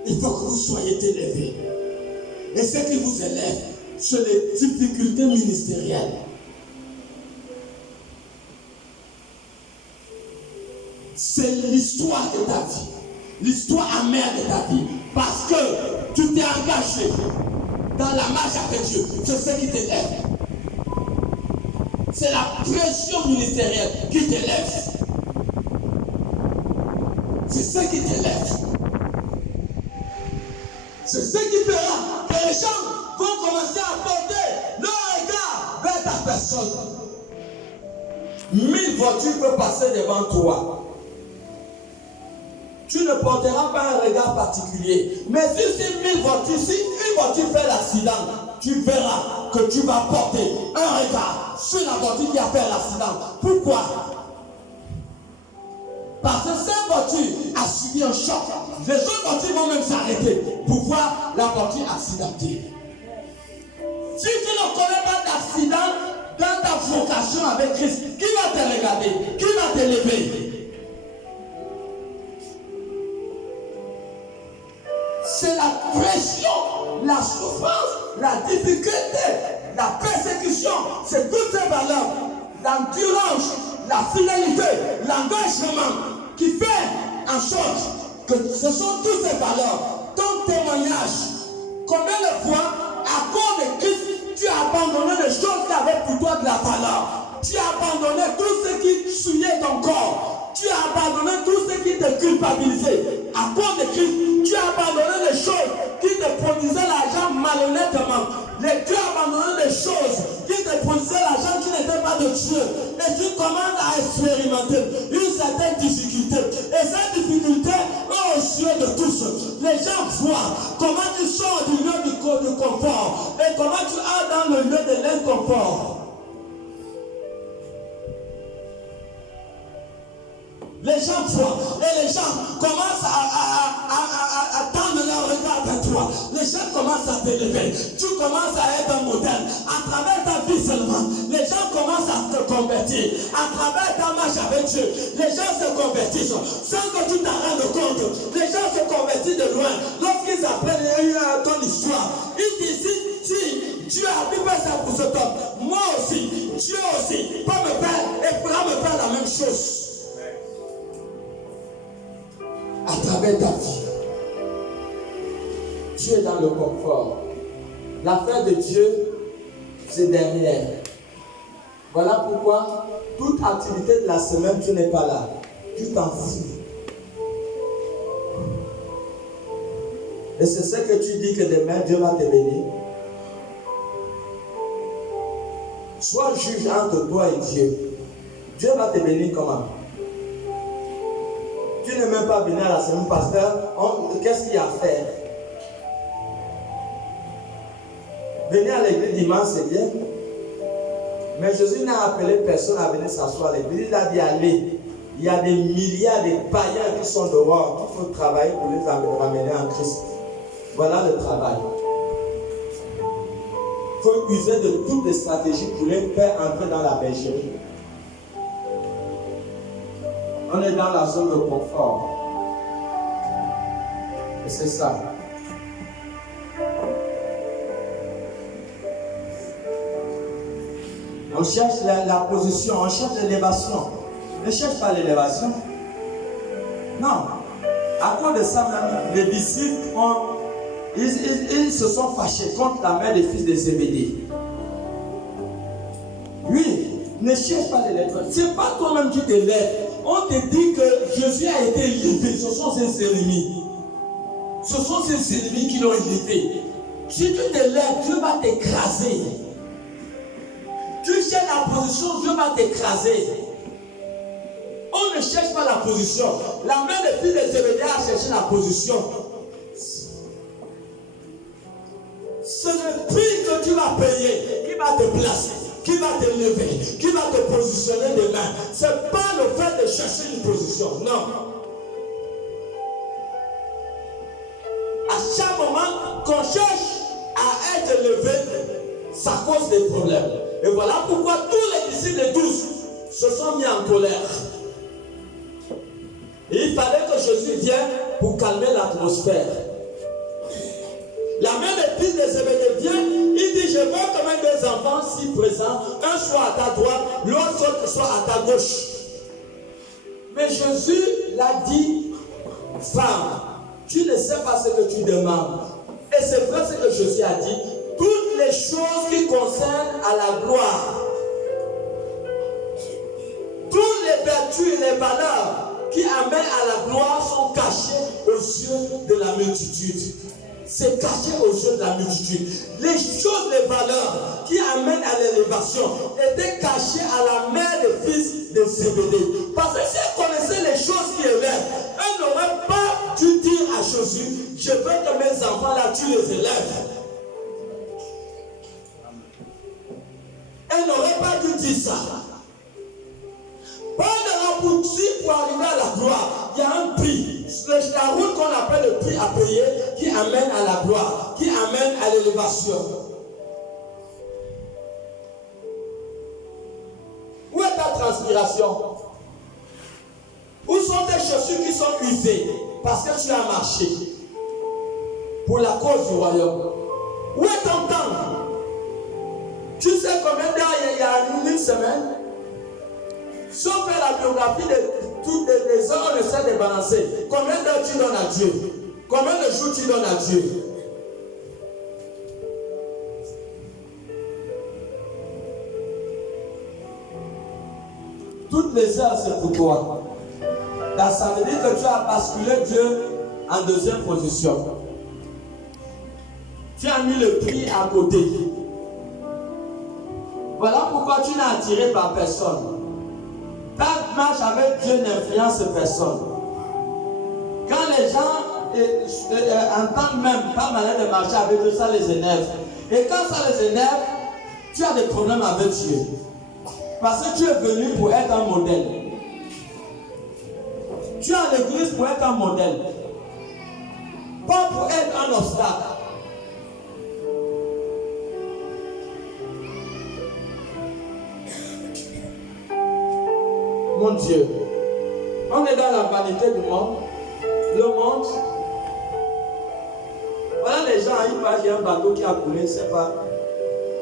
Il faut que vous soyez élevés. Et ce qui vous élève, c'est les difficultés ministérielles. C'est l'histoire de ta vie, l'histoire amère de ta vie, parce que tu t'es engagé dans la marche avec Dieu. C'est ce qui t'élève. C'est la pression ministérielle qui t'élève. C'est ce qui t'élève. C'est ce qui fera que les gens vont commencer à porter leur regard vers ta personne. 1000 voitures peuvent passer devant toi. Tu ne porteras pas un regard particulier. Mais si une voiture fait l'accident, tu verras que tu vas porter un regard sur la voiture qui a fait l'accident. Pourquoi? Parce que cette voiture a subi un choc. Les autres voitures vont même s'arrêter pour voir la voiture accidentée. Si tu ne connais pas d'accident dans ta vocation avec Christ, qui va te regarder? Qui va t'élever? C'est la pression, la souffrance, la difficulté, la persécution, c'est toutes ces valeurs, l'endurance, la fidélité, l'engagement qui fait en sorte que ce sont toutes ces valeurs. Ton témoignage, combien de fois, à cause de Christ, tu as abandonné les choses qui avaient pour toi de la valeur. Tu as abandonné tout ce qui souillait ton corps. Tu as abandonné tout ce qui te culpabilisait. À cause de Christ, tu as abandonné les choses qui te produisaient l'argent malhonnêtement. Tu as abandonné les choses qui te produisaient l'argent qui n'était pas de Dieu. Et tu commences à expérimenter une certaine difficulté. Et cette difficulté est aux yeux de tous. Les gens voient comment tu sors du lieu du confort et comment tu es dans le lieu de l'inconfort. Les gens voient et les gens commencent à tendre leur regard vers toi. Les gens commencent à t'élever. Tu commences à être un modèle. À travers ta vie seulement, les gens commencent à te convertir. À travers ta marche avec Dieu, les gens se convertissent sans que tu t'en rendes compte. Les gens se convertissent de loin. Lorsqu'ils apprennent ton histoire, ils disent si Dieu a pu faire ça pour cet homme, moi aussi, Dieu aussi, pas me faire et pourra me faire la même chose. À travers ta vie, tu es dans le confort. L'affaire de Dieu, c'est derrière. Voilà pourquoi toute activité de la semaine, tu n'es pas là. Tu t'en fous. Et c'est ce que tu dis que demain Dieu va te bénir. Sois juge entre toi et Dieu. Dieu va te bénir comment? Tu n'es même pas venu à la semaine, pasteur. Qu'est-ce qu'il y a à faire? Venir à l'église dimanche, c'est bien. Mais Jésus n'a appelé personne à venir s'asseoir à l'église. Il a dit allez. Il y a des milliards de païens qui sont dehors. Il faut travailler pour les ramener en Christ. Voilà le travail. Il faut user de toutes les stratégies pour les faire entrer dans la bergerie. On est dans la zone de confort. Et c'est ça. On cherche la position, on cherche l'élévation. Ne cherche pas l'élévation. Non. À cause de ça, même, les disciples ils se sont fâchés contre la mère des fils de Zébédée. Oui, ne cherche pas l'élévation. Ce n'est pas toi-même qui t'élèves. On te dit que Jésus a été élevé. Ce sont ses ennemis. Ce sont ses ennemis qui l'ont élevé. Si tu t'élèves, Dieu va t'écraser. Tu cherches la position, Dieu va t'écraser. On ne cherche pas la position. La mère des fils de Zébédée a cherché la position. C'est le prix que tu vas payer qui va te placer, qui va te lever, qui va te positionner demain. Ce n'est pas le fait de chercher une position, non. qu'on cherche à être élevé, ça cause des problèmes. Et voilà pourquoi tous les disciples de 12 se sont mis en colère. Et il fallait que Jésus vienne pour calmer l'atmosphère. La même église des Zébédée vient, il dit, je veux que mes deux enfants si présents, un soit à ta droite, l'autre soit à ta gauche. Mais Jésus l'a dit, femme, tu ne sais pas ce que tu demandes. Et c'est vrai ce que Jésus a dit, toutes les choses qui concernent à la gloire, toutes les vertus et les valeurs qui amènent à la gloire sont cachées aux yeux de la multitude. C'est caché aux yeux de la multitude. Les choses, les valeurs qui amènent à l'élévation étaient cachées à la mère des fils de Zébédée. Parce que si elle connaissait les choses qui élèvent, elle n'aurait pas dû dire à Jésus, je veux que mes enfants là, tu les élèves. Elle n'aurait pas dû dire ça. Pas de la poursuite pour arriver à la gloire. Il y a un prix. La route qu'on appelle le prix à payer qui amène à la gloire, qui amène à l'élévation. Où est ta transpiration? Où sont tes chaussures qui sont usées parce que tu as marché pour la cause du royaume? Où est ton temps? Tu sais combien d'heures il y a une semaine? Sauf faire la biographie de toutes les heures, on essaie de balancer. Combien d'heures tu donnes à Dieu? Combien de jours tu donnes à Dieu? Toutes les heures, c'est pour toi. Car ça veut dire que tu as basculé Dieu en deuxième position. Tu as mis le prix à côté. Voilà pourquoi tu n'es attiré par personne. Ta marche avec Dieu n'influence personne. Quand les gens entendent même pas manière de marcher avec Dieu, ça les énerve. Et quand ça les énerve, tu as des problèmes avec Dieu. Parce que tu es venu pour être un modèle. Tu es à l'église pour être un modèle. Pas pour être un obstacle. Mon Dieu, on est dans la vanité du monde. Le monde, voilà les gens, ils voient qu'il y a un bateau qui a coulé, c'est pas.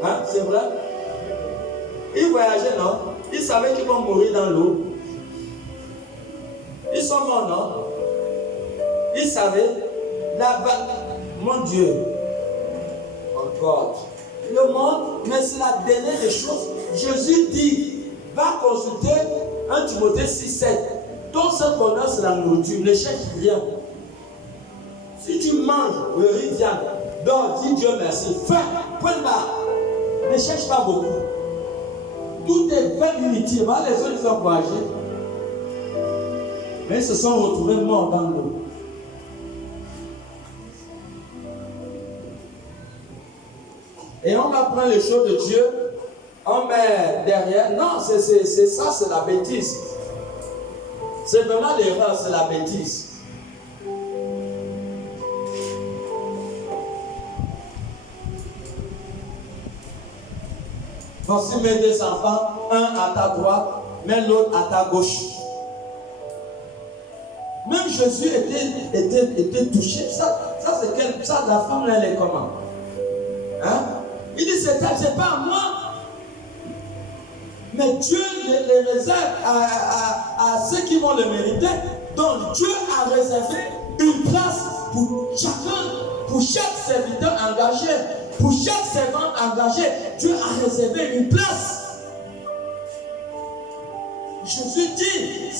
Hein, c'est vrai? Ils voyageaient, non? Ils savaient qu'ils vont mourir dans l'eau. Ils sont morts, non? Ils savaient. Mon Dieu, encore. Le monde, mais c'est la dernière des choses. Jésus dit, va consulter 1 Timothée 6,7. Ton seul bonheur, c'est la nourriture. Ne cherche rien. Si tu manges le riz, viande, dors, dis Dieu merci. Fais, point barre. Ne cherche pas beaucoup. Tout est fait inutile. Voilà, les autres, ils ont voyagé. Mais ils se sont retrouvés morts dans l'eau. Et on va prendre les choses de Dieu, on met derrière. Non, c'est ça, c'est la bêtise. C'est vraiment l'erreur, c'est la bêtise. Voici mes deux enfants, un à ta droite, mais l'autre à ta gauche. Même Jésus était touché. Ça c'est quel, ça, la femme, elle est comment? Hein? Il dit, c'est pas à moi. Mais Dieu les réserve à ceux qui vont le mériter. Donc Dieu a réservé une place pour chacun, pour chaque serviteur engagé, pour chaque servante engagé. Dieu a réservé une place. Jésus dit,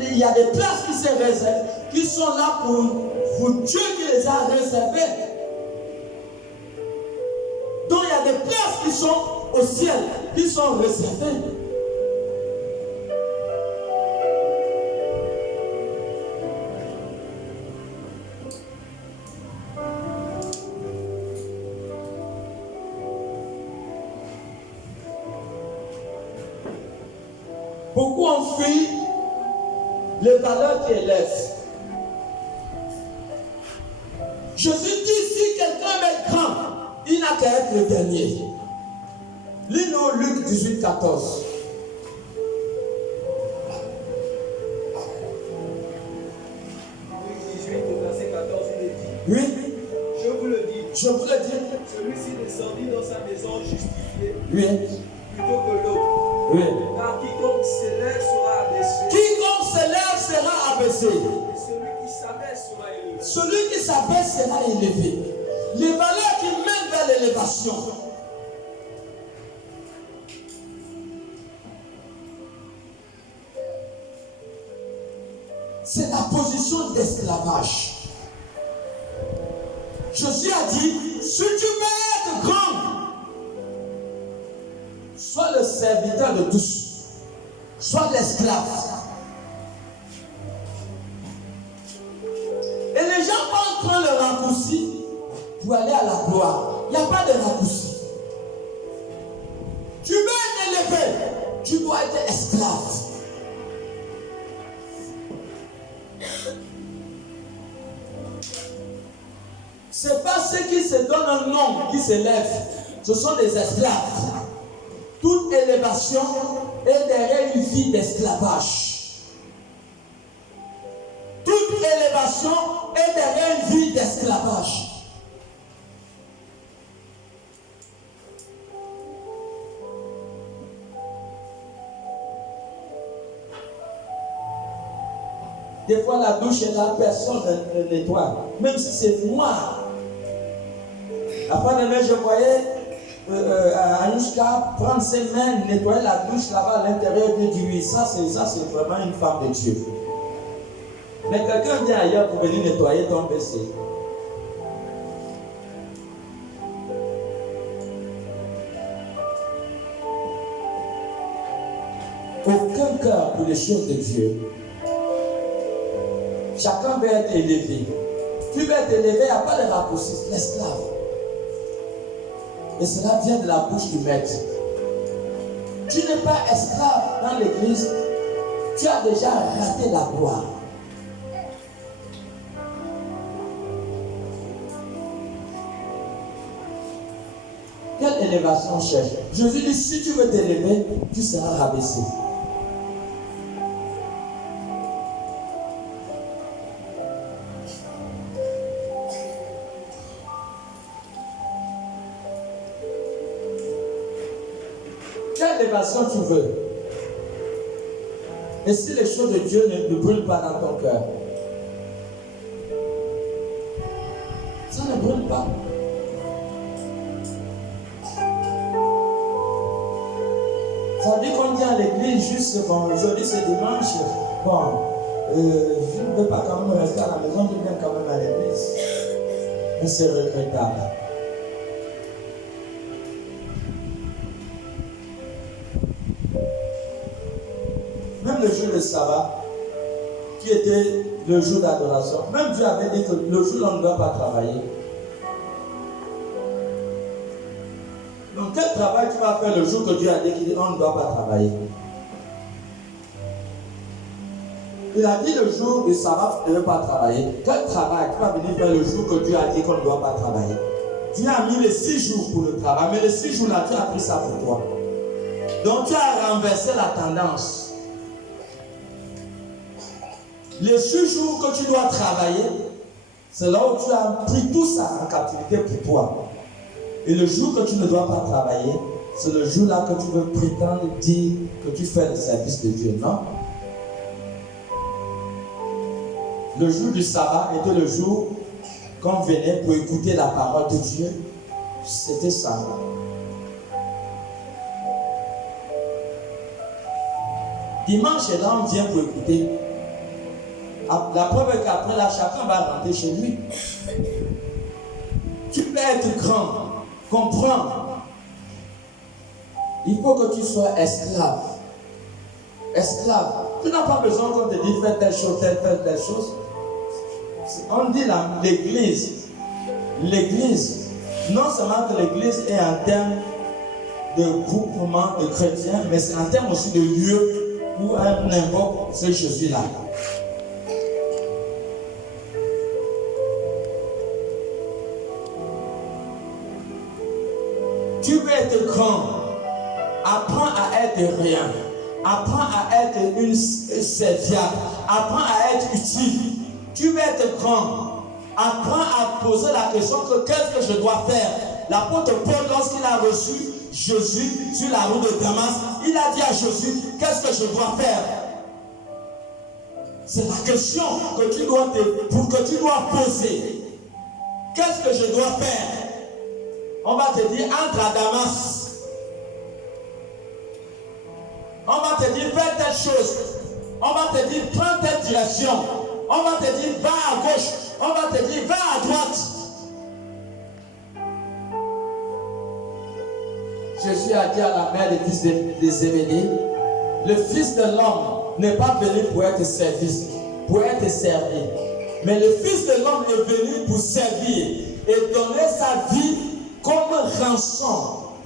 il y a des places qui sont réservées, qui sont là pour Dieu qui les a réservées. Donc il y a des places qui sont au ciel, qui sont réservées. Pourquoi on fuit les valeurs qui élèvent? Jésus dit, si quelqu'un est grand, il n'a qu'à être le dernier. Lis-nous Luc 18, 14. Luc 18, au verset 14, il est dit. Oui, Je vous le dis, je vous le dis. celui-ci descendit dans sa maison justifié Oui, plutôt que l'autre. oui. Car quiconque s'élève sera abaissé, Quiconque s'élève sera abaissé. et celui qui s'abaisse sera élevé. Celui qui s'abaisse sera élevé. Les valeurs qui mènent vers l'élévation. C'est la position d'esclavage. Jésus a dit, si tu veux être grand, sois le serviteur de tous, sois l'esclave. Et les gens vont prendre le raccourci pour aller à la gloire. Il n'y a pas de raccourci. Tu veux être élevé, tu dois être esclave. Ce n'est pas ceux qui se donnent un nom qui s'élèvent, ce sont des esclaves. Toute élévation est derrière une vie d'esclavage. Toute élévation est derrière une vie d'esclavage. Des fois, la douche est là, personne ne nettoie. Même si c'est noir. Après, je voyais Anouchka prendre ses mains, nettoyer la douche là-bas à l'intérieur. Je dis oui, ça c'est vraiment une femme de Dieu. Mais quelqu'un vient ailleurs pour venir nettoyer ton WC. Aucun cœur pour les choses de Dieu. Chacun veut être élevé. Tu veux être élevé, il n'y a pas de raccourci, l'esclave. Et cela vient de la bouche du maître. Tu n'es pas esclave dans l'église, tu as déjà raté la gloire. Quelle élévation cherche? Jésus dit, si tu veux t'élever, tu seras rabaissé. Quelle élévation tu veux? Et si les choses de Dieu ne brûlent pas dans ton cœur, ça ne brûle pas. Ça veut dire qu'on vient à l'église juste, bon, aujourd'hui c'est dimanche, bon, je ne peux pas quand même rester à la maison, je viens quand même à l'église. Mais c'est regrettable. Même le jour de sabbat, qui était le jour d'adoration, même Dieu avait dit que le jour où on ne doit pas travailler. Donc quel travail tu vas faire le jour que Dieu a dit qu'on ne doit pas travailler? Il a dit le jour du sabbat, tu ne veux pas travailler. Quel travail tu vas venir faire le jour que Dieu a dit qu'on ne doit pas travailler? Dieu a mis les 6 jours pour le travail, mais les 6 jours-là, tu as pris ça pour toi. Donc tu as renversé la tendance. Les 6 jours que tu dois travailler, c'est là où tu as pris tout ça en captivité pour toi. Et le jour que tu ne dois pas travailler, c'est le jour-là que tu veux prétendre dire que tu fais le service de Dieu, non? Le jour du sabbat était le jour qu'on venait pour écouter la parole de Dieu. C'était ça. Dimanche, là, on vient pour écouter. La preuve est qu'après là, chacun va rentrer chez lui. Tu peux être grand. Comprends. Il faut que tu sois esclave. Esclave. Tu n'as pas besoin qu'on te dise fais telle chose, telle chose. On dit l'église. L'église. Non seulement que l'église est en termes de groupement de chrétiens, mais c'est en termes aussi de lieu où on invoque ce Jésus-là. Tu veux être grand. Apprends à être rien. Apprends à être une serviable. Apprends à être utile. Tu veux être grand. Apprends à poser la question que qu'est-ce que je dois faire. L'apôtre Paul, lorsqu'il a reçu Jésus sur la route de Damas, il a dit à Jésus, qu'est-ce que je dois faire? C'est la question que tu dois poser. Qu'est-ce que je dois faire? On va te dire, entre à Damas. On va te dire, fais telle chose. On va te dire, prends telle direction. On va te dire, va à gauche. On va te dire, va à droite. Jésus a dit à la mère des fils de Zébédée, le Fils de l'homme n'est pas venu pour être servi, mais le Fils de l'homme est venu pour servir et donner sa vie comme rançon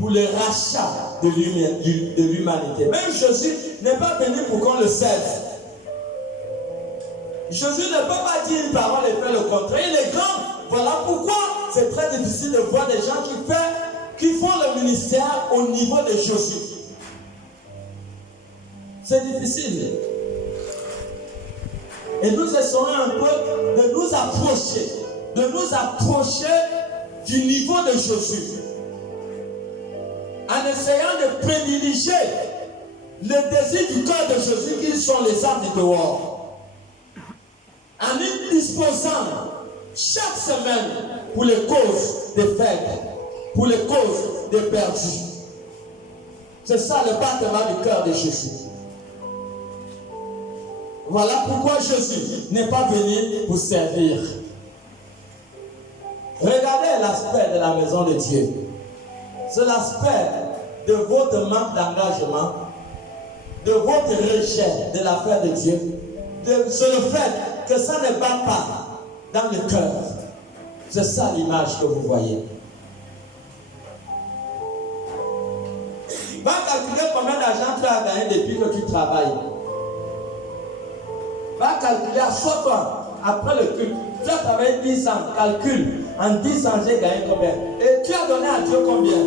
pour le rachat de l'humanité. Même Jésus n'est pas venu pour qu'on le serve. Jésus ne peut pas dire une parole et faire le contraire. Il est grand. Voilà pourquoi c'est très difficile de voir des gens qui font le ministère au niveau de Jésus. C'est difficile. Et nous essayons un peu de nous approcher du niveau de Jésus. En essayant de privilégier le désir du cœur de Jésus qui sont les âmes du dehors. En y disposant chaque semaine pour les causes des faibles, pour les causes des perdus. C'est ça le battement du cœur de Jésus. Voilà pourquoi Jésus n'est pas venu pour servir. Regardez l'aspect de la maison de Dieu. C'est l'aspect de votre manque d'engagement, de votre rejet de l'affaire de Dieu. C'est le fait que ça ne bat pas dans le cœur. C'est ça l'image que vous voyez. Va calculer combien d'argent tu as gagné depuis que tu travailles. Va calculer, assois-toi après le culte. Tu as travaillé 10 ans, calcule. En 10 ans, j'ai gagné combien? Et tu as donné à Dieu combien?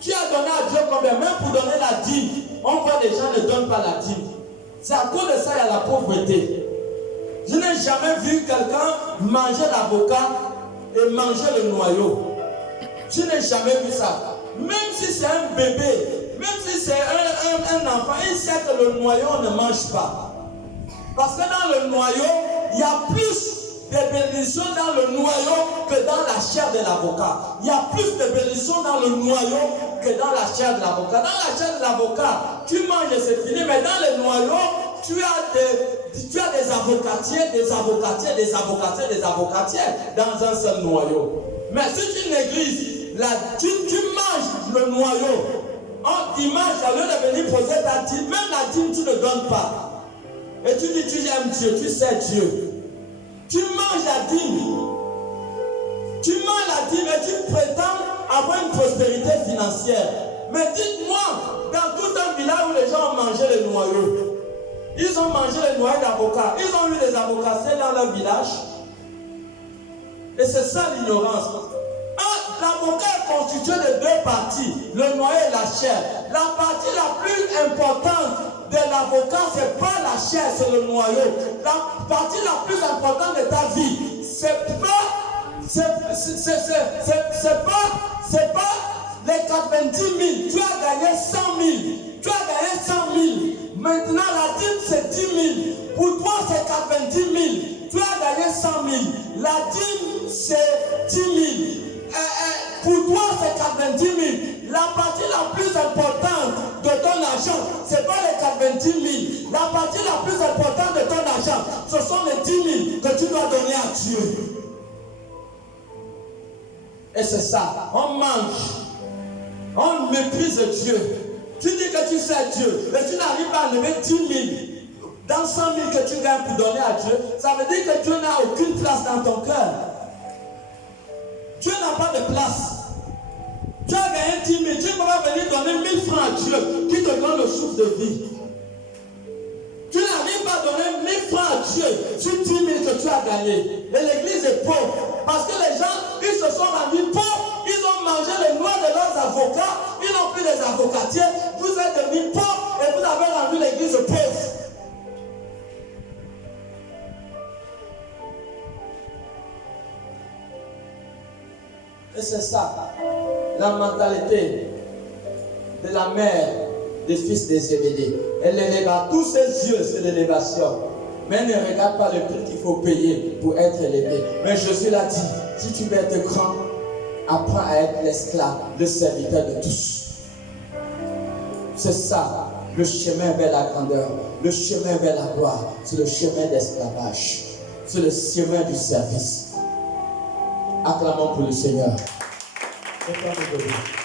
Tu as donné à Dieu combien? Même pour donner la dîme, on voit les gens ne donnent pas la dîme. C'est à cause de ça qu'il y a la pauvreté. Je n'ai jamais vu quelqu'un manger l'avocat et manger le noyau. Je n'ai jamais vu ça. Même si c'est un bébé, même si c'est un enfant, il sait que le noyau ne mange pas. Parce que dans le noyau, il y a plus de bénédictions dans le noyau que dans la chair de l'avocat. Il y a plus de bénédictions dans le noyau que dans la chair de l'avocat. Dans la chair de l'avocat, tu manges et c'est fini, mais dans le noyau, tu as des avocatiers dans un seul noyau. Mais si tu négliges, tu manges le noyau. Dimanche, au lieu de venir poser ta dîme, même la dîme, tu ne donnes pas. Et tu dis, tu aimes Dieu, tu sais Dieu. Tu manges la dîme. Tu manges la dîme et tu prétends avoir une prospérité financière. Mais dites-moi, dans tout un village où les gens ont mangé les noyaux, ils ont mangé les noyaux d'avocats, ils ont eu des avocats dans leur village. Et c'est ça l'ignorance. L'avocat est constitué de deux parties, le noyau et la chair. La partie la plus importante de l'avocat, ce n'est pas la chair, c'est le noyau. La partie la plus importante de ta vie, c'est pas les 90 000. Tu as gagné 100 000. Tu as gagné 100 000. Maintenant, la dîme, c'est 10 000. Pour toi, c'est 90 000. Tu as gagné 100 000. La dîme, c'est 10 000. Pour toi, c'est 90 000. La partie la plus importante de ton argent, ce n'est pas les 90 000. La partie la plus importante de ton argent, ce sont les 10 000 que tu dois donner à Dieu. Et c'est ça. On mange. On méprise Dieu. Tu dis que tu sais Dieu, mais tu n'arrives pas à lever 10 000 dans 100 000 que tu gagnes pour donner à Dieu. Ça veut dire que Dieu n'a aucune place dans ton cœur. Dieu n'a pas de place. Tu as gagné 10 000, tu ne peux pas venir donner 1000 francs à Dieu qui te donne le souffle de vie. Tu n'arrives pas à donner 1000 francs à Dieu sur 10 000 que tu as gagné. Et l'église est pauvre. Parce que les gens, ils se sont rendus pauvres, ils Et c'est ça, la mentalité de la mère des fils des Zébédée. Elle élève tous ses yeux sur l'élévation. Mais elle ne regarde pas le prix qu'il faut payer pour être élevé. Mais Jésus l'a dit, si tu veux être grand, apprends à être l'esclave, le serviteur de tous. C'est ça, le chemin vers la grandeur, le chemin vers la gloire. C'est le chemin d'esclavage. C'est le chemin du service. Acclamons pour le Seigneur. C'est pas